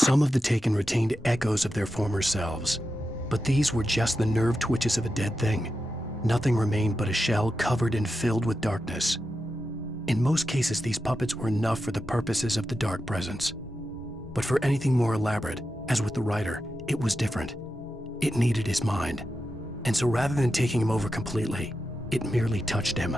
Some of the taken retained echoes of their former selves, but these were just the nerve twitches of a dead thing. Nothing remained but a shell covered and filled with darkness. In most cases, these puppets were enough for the purposes of the dark presence. But for anything more elaborate, as with the writer, it was different. It needed his mind. And so rather than taking him over completely, it merely touched him.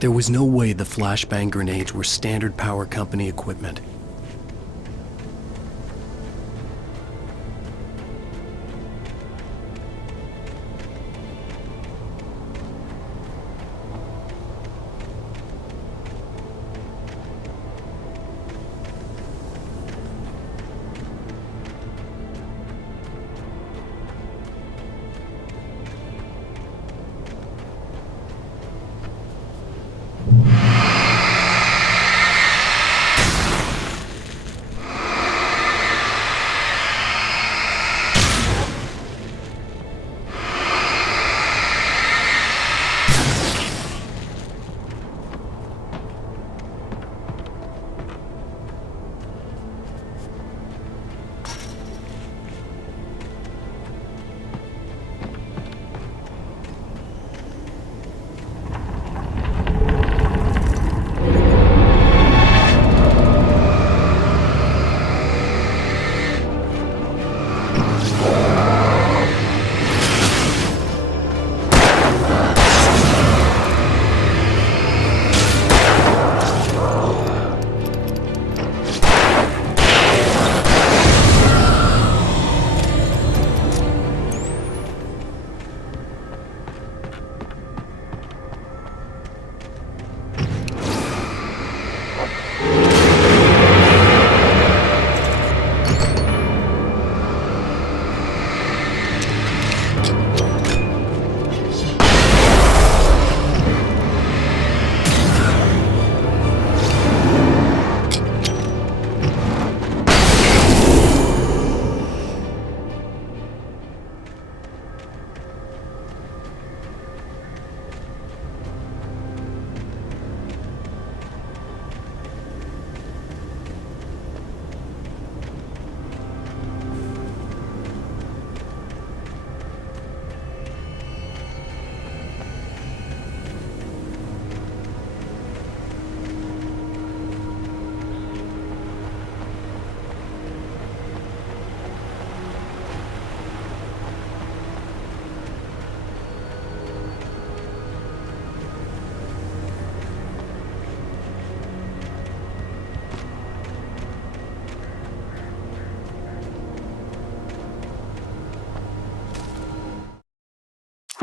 There was no way the flashbang grenades were Standard Power Company equipment.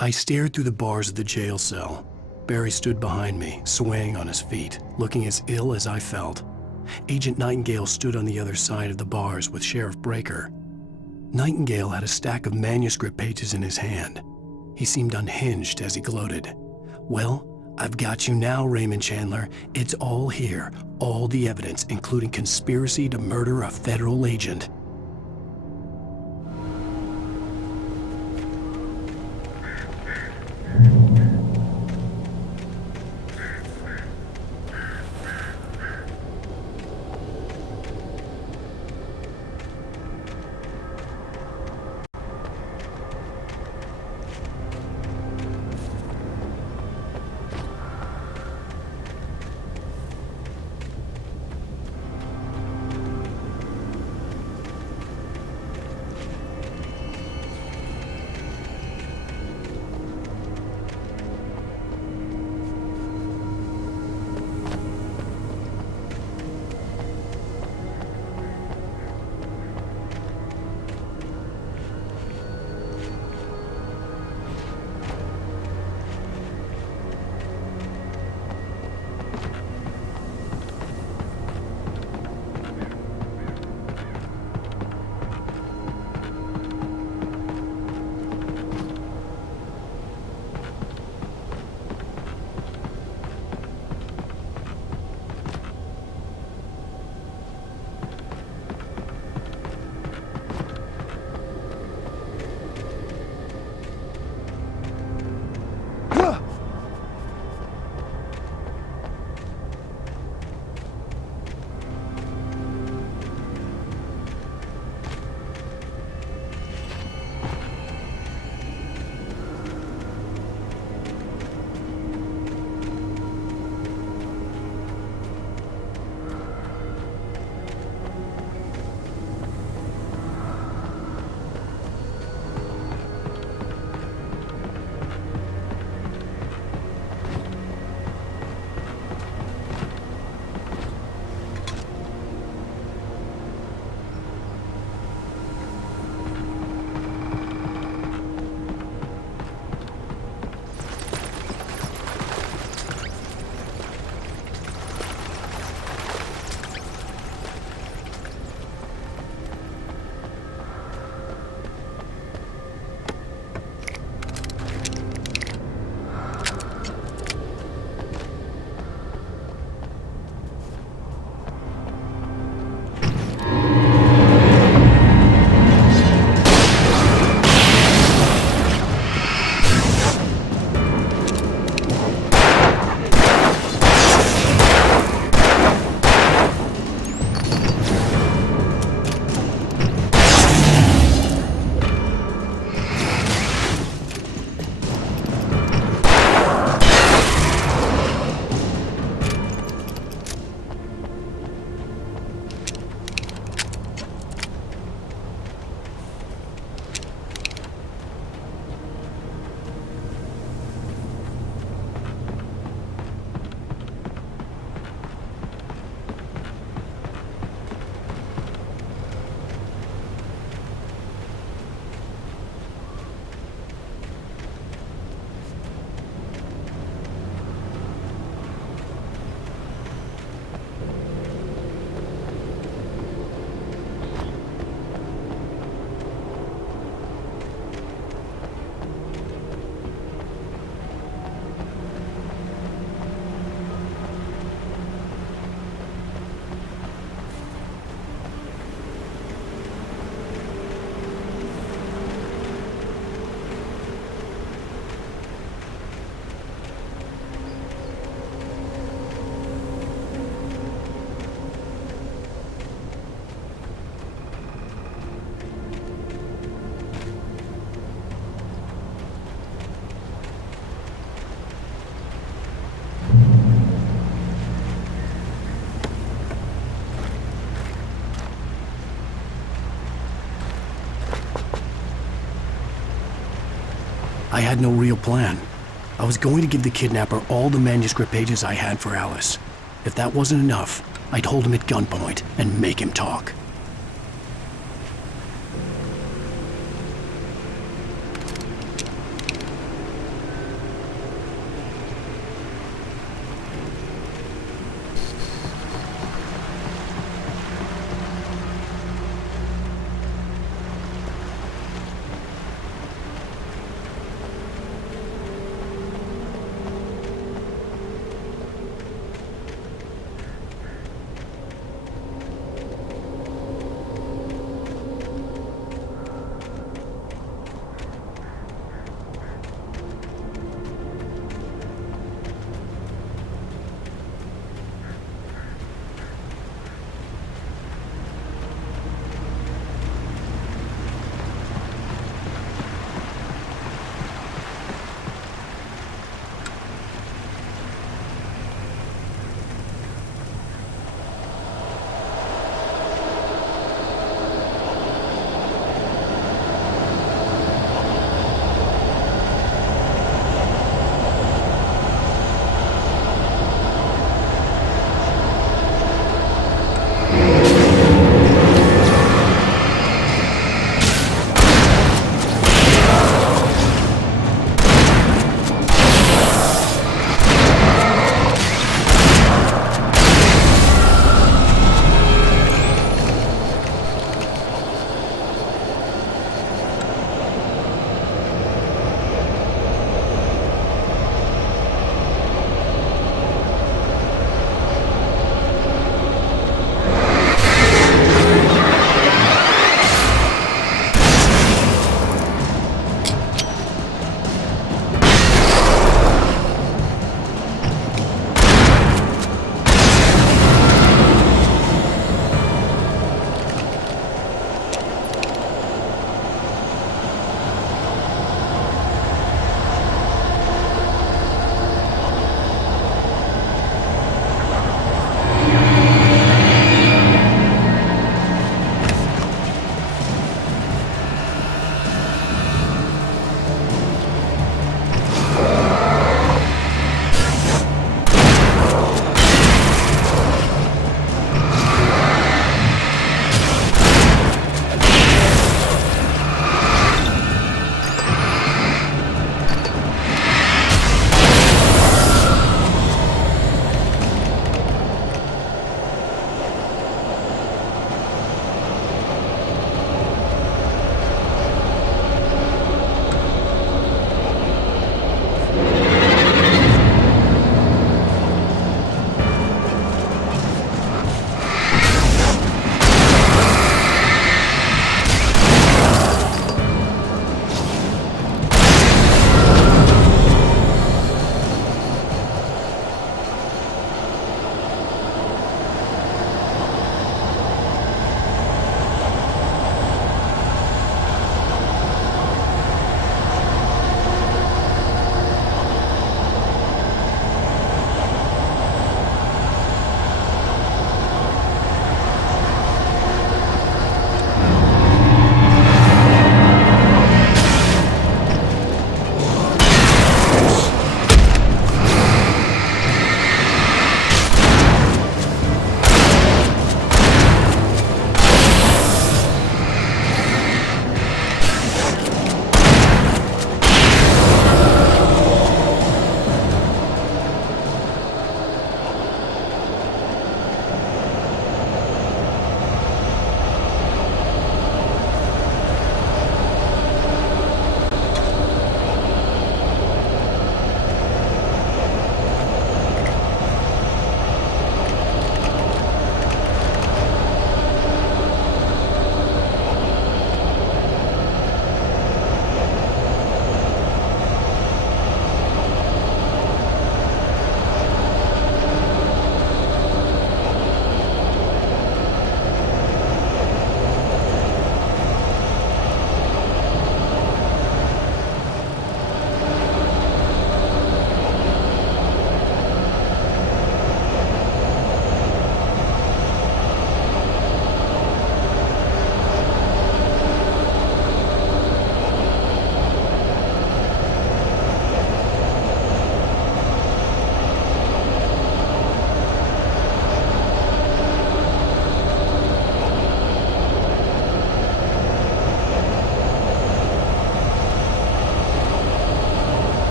I stared through the bars of the jail cell. Barry stood behind me, swaying on his feet, looking as ill as I felt. Agent Nightingale stood on the other side of the bars with Sheriff Breaker. Nightingale had a stack of manuscript pages in his hand. He seemed unhinged as he gloated. "Well, I've got you now, Raymond Chandler. It's all here, all the evidence, including conspiracy to murder a federal agent." I had no real plan. I was going to give the kidnapper all the manuscript pages I had for Alice. If that wasn't enough, I'd hold him at gunpoint and make him talk.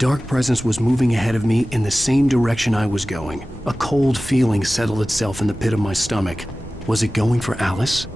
dark presence was moving ahead of me in the same direction I was going. A cold feeling settled itself in the pit of my stomach. Was it going for Alice?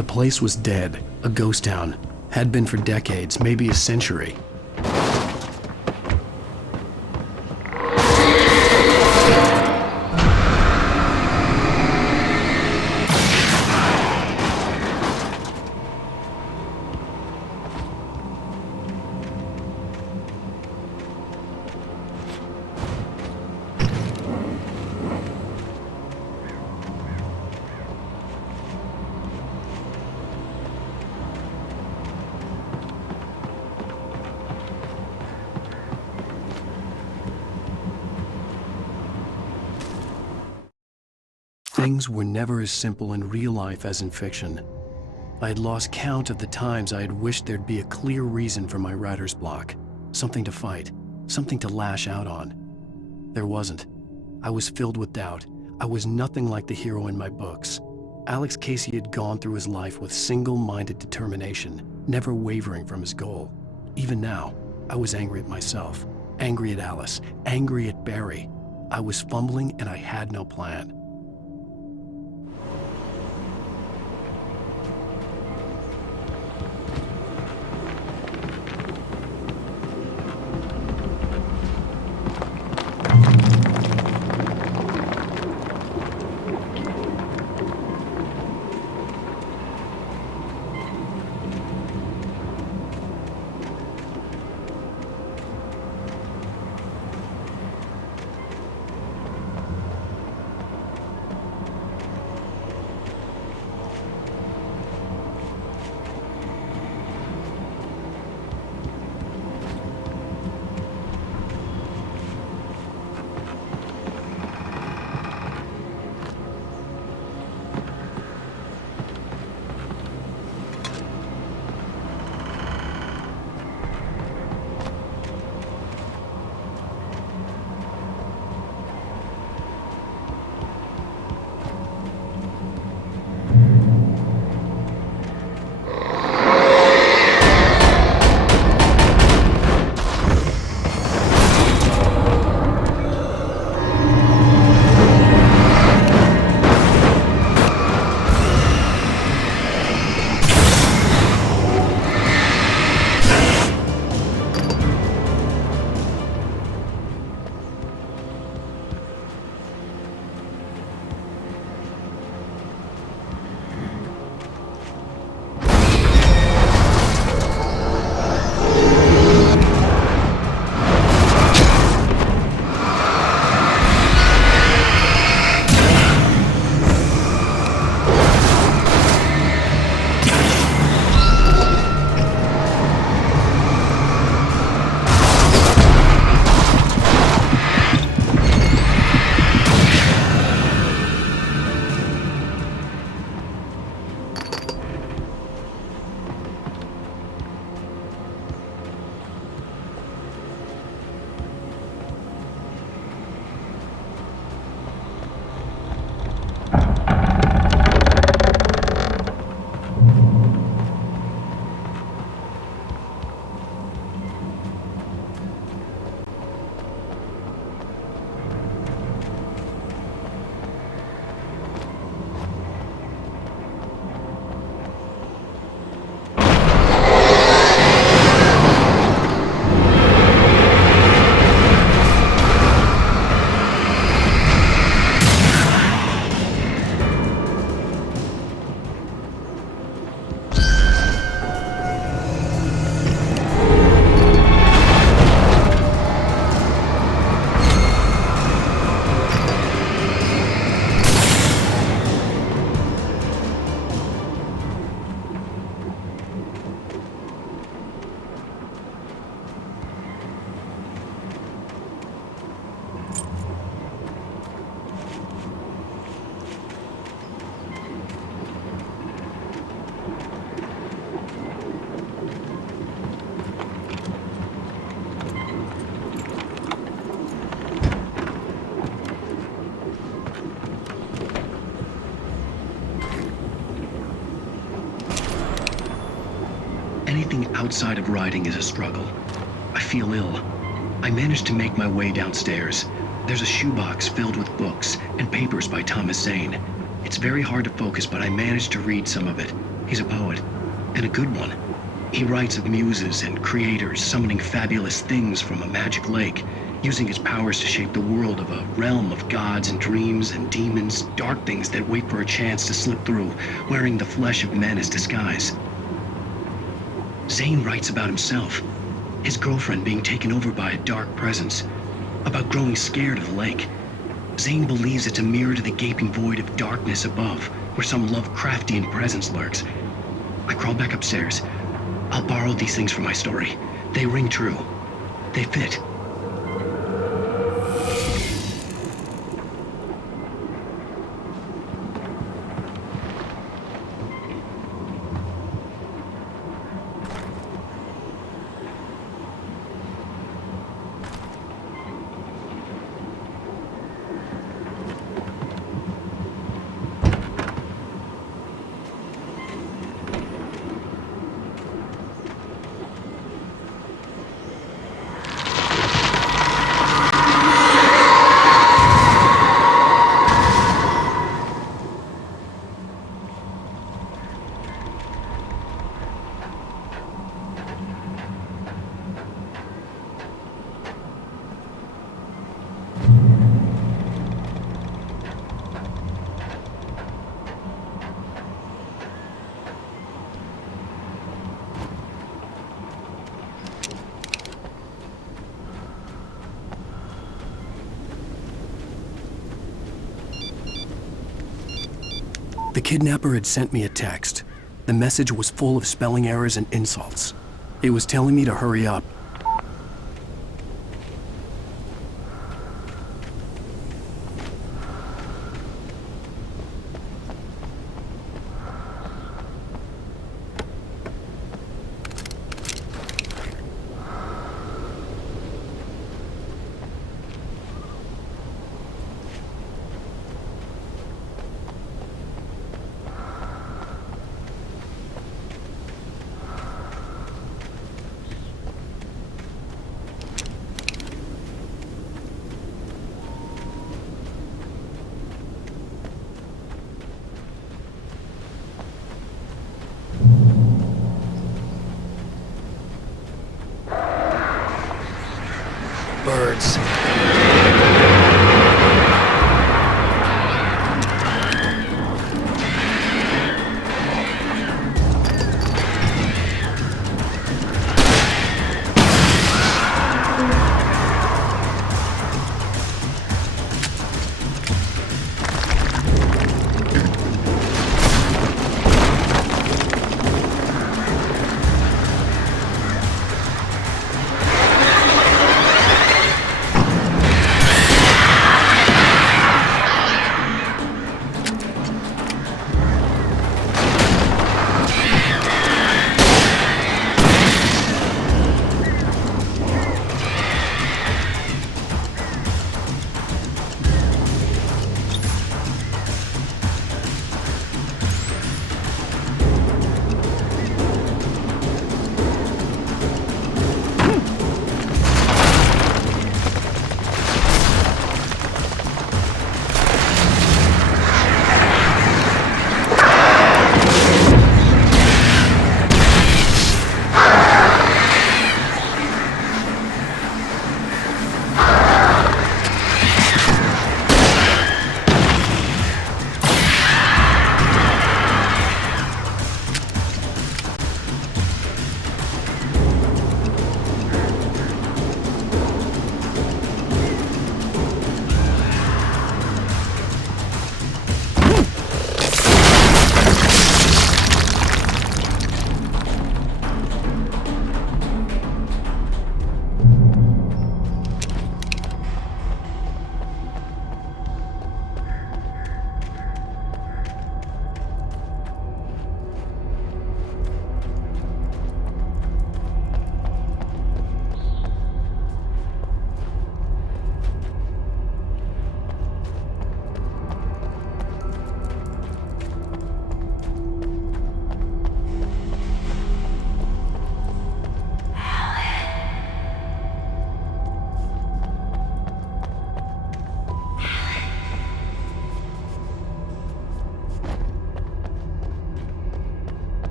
The place was dead, a ghost town. Had been for decades, maybe a century. Things were never as simple in real life as in fiction. I had lost count of the times I had wished there'd be a clear reason for my writer's block. Something to fight, something to lash out on. There wasn't. I was filled with doubt. I was nothing like the hero in my books. Alex Casey had gone through his life with single-minded determination, never wavering from his goal. Even now, I was angry at myself, angry at Alice, angry at Barry. I was fumbling and I had no plan. Anything outside of writing is a struggle. I feel ill. I managed to make my way downstairs. There's a shoebox filled with books and papers by Thomas Zane. It's very hard to focus, but I managed to read some of it. He's a poet, and a good one. He writes of muses and creators summoning fabulous things from a magic lake, using his powers to shape the world of a realm of gods and dreams and demons, dark things that wait for a chance to slip through, wearing the flesh of men as disguise. Zane writes about himself, his girlfriend being taken over by a dark presence, about growing scared of the lake. Zane believes it's a mirror to the gaping void of darkness above, where some Lovecraftian presence lurks. I crawl back upstairs. I'll borrow these things for my story. They ring true. They fit. The kidnapper had sent me a text. The message was full of spelling errors and insults. It was telling me to hurry up. Birds.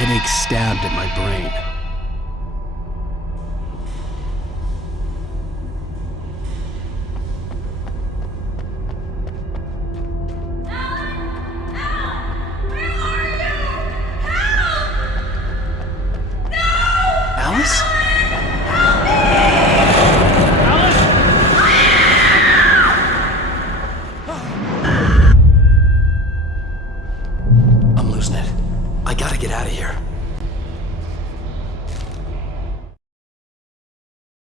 headache stabbed at my brain. Alice? I'm losing it. I gotta get out of here.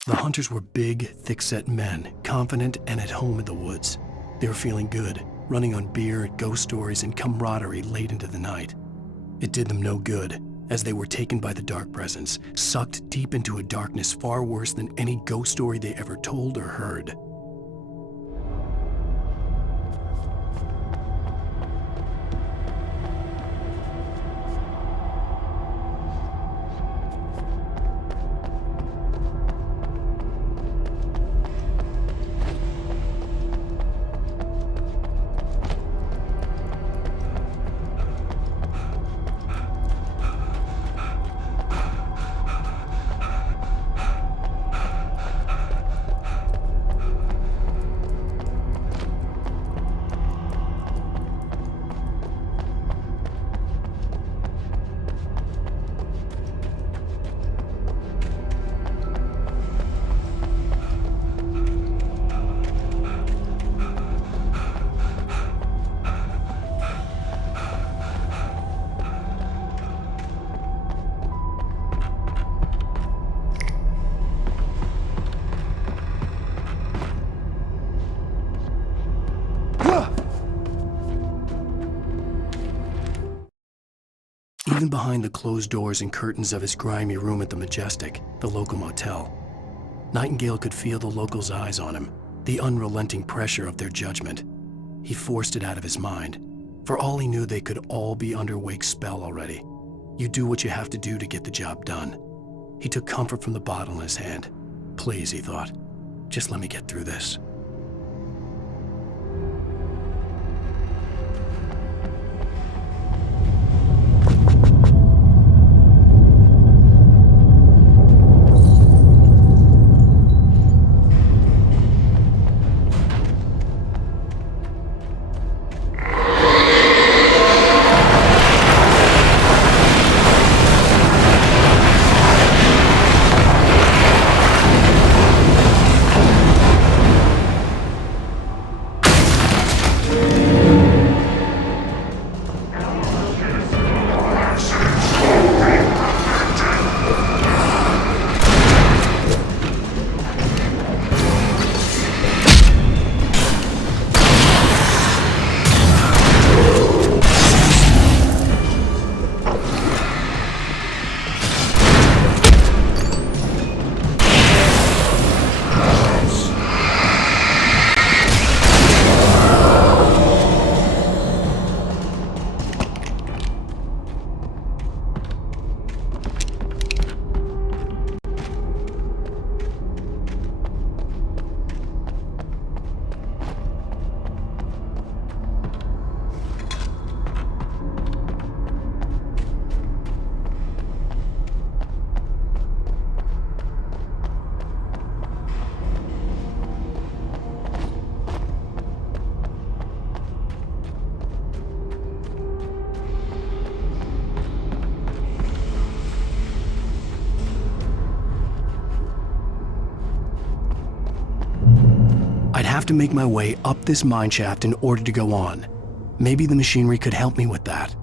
The hunters were big, thick-set men, confident and at home in the woods. They were feeling good, running on beer, ghost stories, and camaraderie late into the night. It did them no good, as they were taken by the dark presence, sucked deep into a darkness far worse than any ghost story they ever told or heard. Even behind the closed doors and curtains of his grimy room at the Majestic, the local motel, Nightingale could feel the locals' eyes on him, the unrelenting pressure of their judgment. He forced it out of his mind. For all he knew, they could all be under Wake's spell already. You do what you have to do to get the job done. He took comfort from the bottle in his hand. Please, he thought, just let me get through this. I'd have to make my way up this mine shaft in order to go on. Maybe the machinery could help me with that.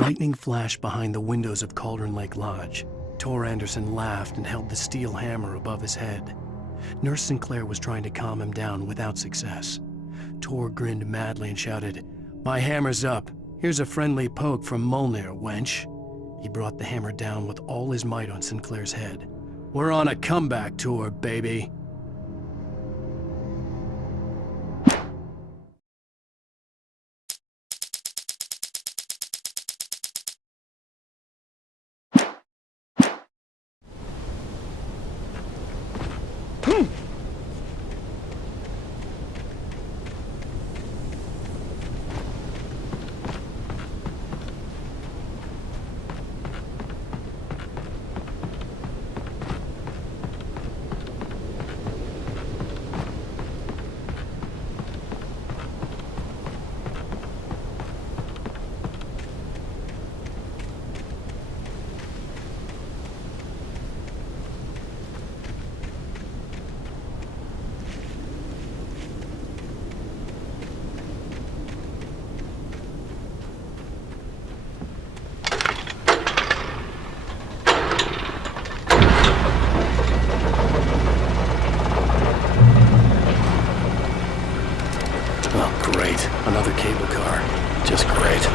Lightning flashed behind the windows of Cauldron Lake Lodge. Tor Anderson laughed and held the steel hammer above his head. Nurse Sinclair was trying to calm him down without success. Tor grinned madly and shouted, "My hammer's up. Here's a friendly poke from Molnir, wench." He brought the hammer down with all his might on Sinclair's head. "We're on a comeback tour, baby." Another cable car. Just great.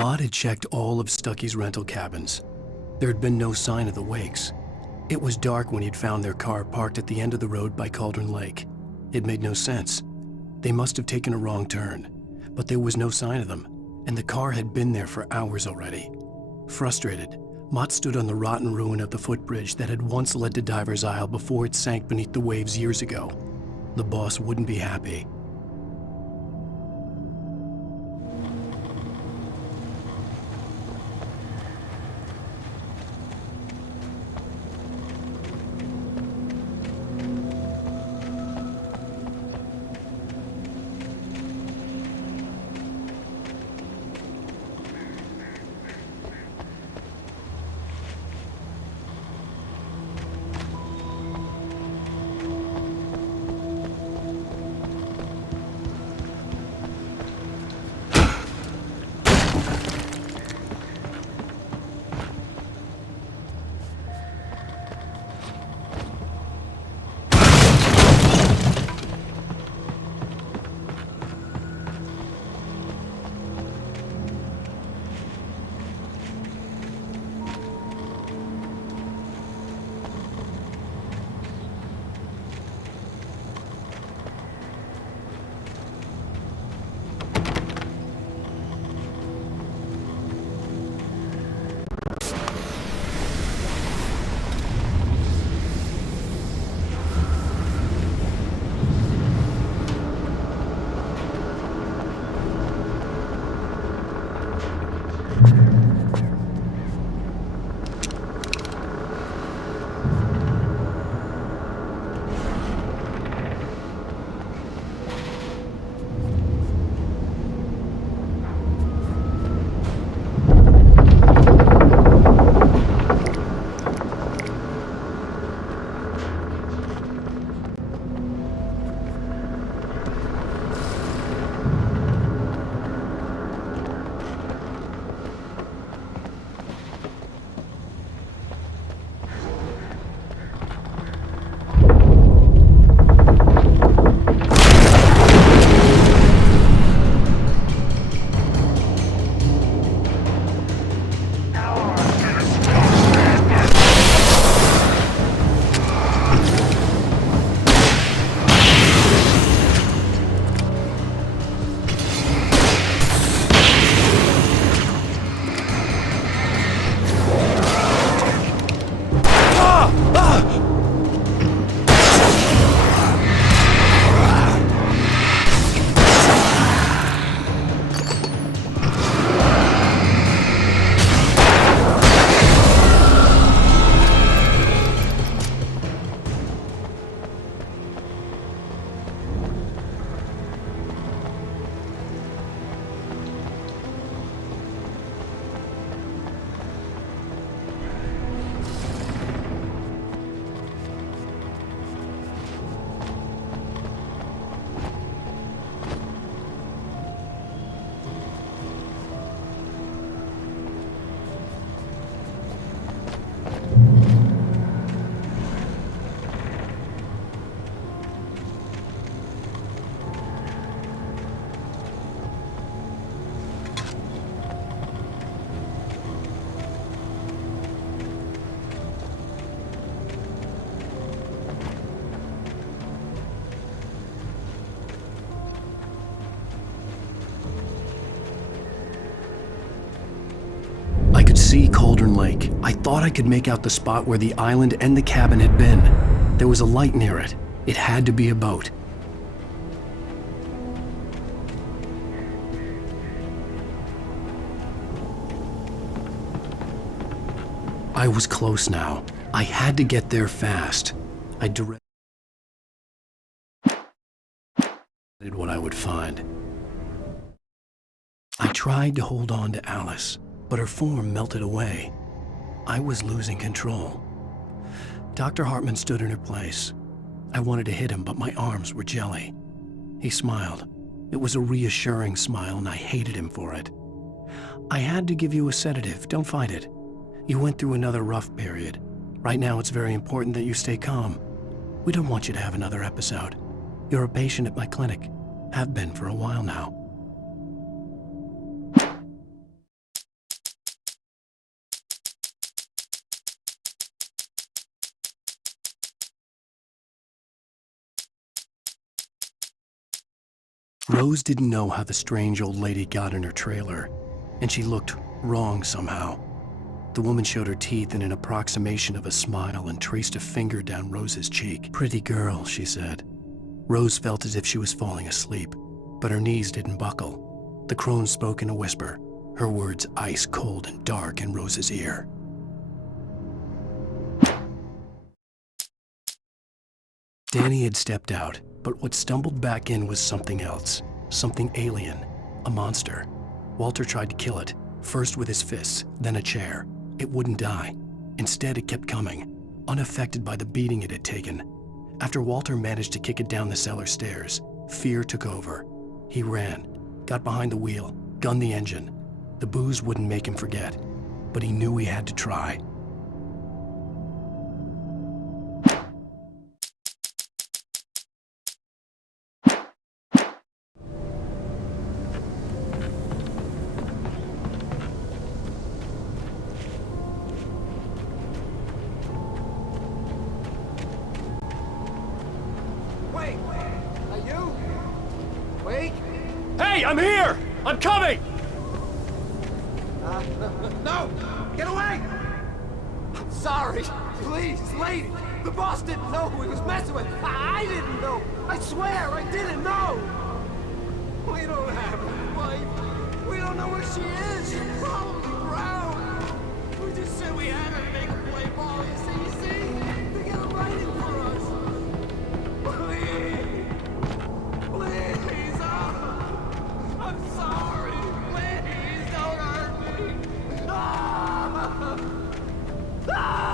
Maud had checked all of Stucky's rental cabins. There had been no sign of the Wakes. It was dark when he'd found their car parked at the end of the road by Cauldron Lake. It made no sense. They must have taken a wrong turn, but there was no sign of them, and the car had been there for hours already. Frustrated, Mott stood on the rotten ruin of the footbridge that had once led to Diver's Isle before it sank beneath the waves years ago. The boss wouldn't be happy. see Cauldron Lake. I thought I could make out the spot where the island and the cabin had been. There was a light near it. It had to be a boat. I was close now. I had to get there fast. I directed what I would find. I tried to hold on to Alice, but her form melted away. I was losing control. Dr. Hartman stood in her place. I wanted to hit him, but my arms were jelly. He smiled. It was a reassuring smile, and I hated him for it. I had to give you a sedative. Don't fight it. You went through another rough period. Right now, it's very important that you stay calm. We don't want you to have another episode. You're a patient at my clinic. Have been for a while now. Rose didn't know how the strange old lady got in her trailer, and she looked wrong somehow. The woman showed her teeth in an approximation of a smile and traced a finger down Rose's cheek. "Pretty girl," she said. Rose felt as if she was falling asleep, but her knees didn't buckle. The crone spoke in a whisper, her words ice cold and dark in Rose's ear. Danny had stepped out, but what stumbled back in was something else, something alien, a monster. Walter tried to kill it, first with his fists, then a chair. It wouldn't die. Instead, it kept coming, unaffected by the beating it had taken. After Walter managed to kick it down the cellar stairs, fear took over. He ran, got behind the wheel, gunned the engine. The booze wouldn't make him forget, but he knew he had to try. Hey, I'm here! I'm coming! No! Get away! I'm sorry. Please, lady. The boss didn't know who he was messing with. I didn't know. I swear, I didn't know. We don't have a wife. We don't know where she is. She's probably drowned. We just said we had her make her play ball. You see? They got it writing for us. Please. Please. I'm sorry. Please don't hurt me. Ah! Ah!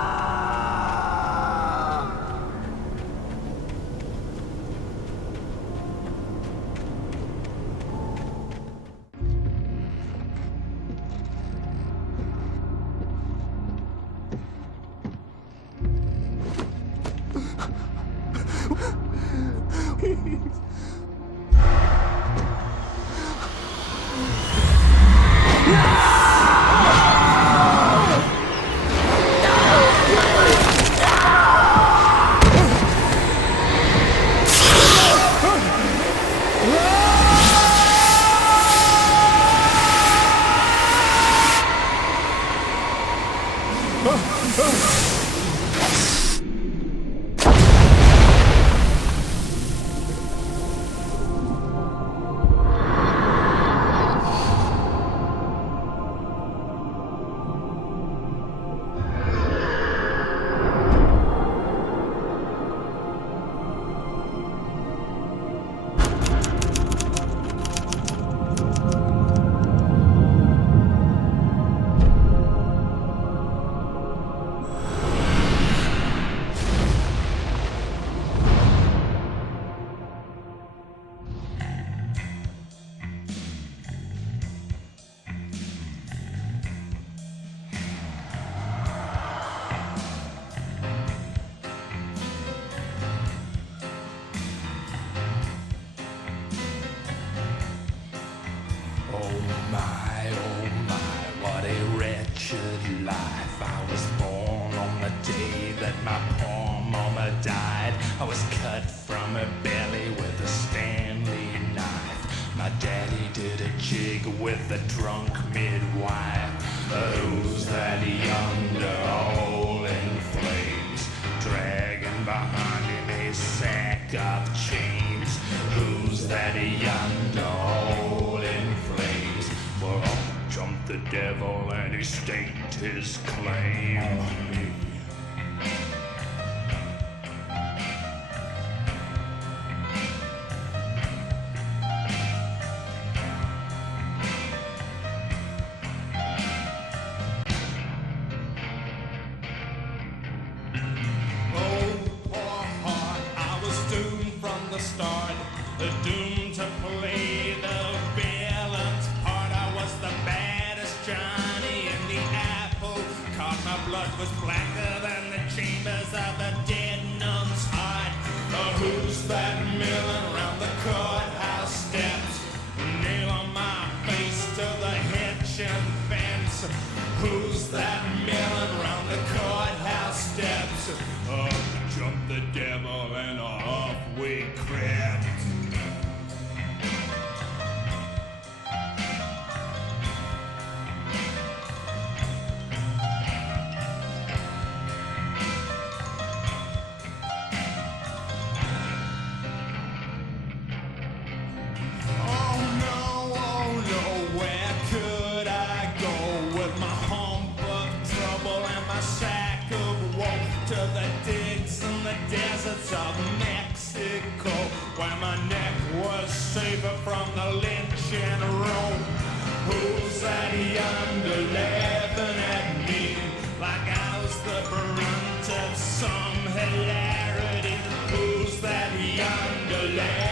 Oh my, what a wretched life. I was born on the day that my poor mama died. I was cut from her belly with a Stanley knife. My daddy did a jig with a drunk midwife. Who's that yonder all in flames, dragging behind him a sack of chains? Who's that yonder all in flames? Well, up jumped the devil and he staked his claim. Doomed to play the villain's part. I was the baddest Johnny in the apple cart. My blood was blacker than the chambers of a dead nun's heart. Who's that milling around the courthouse steps? Nail on my face to the hedge and fence. Who's that milling around the courthouse steps? Up jumped the devil and off we crept. To the digs and the deserts of Mexico, where my neck was safer from the lynching rope. Who's that yonder laughing at me like I was the brunt of some hilarity? Who's that yonder laughing?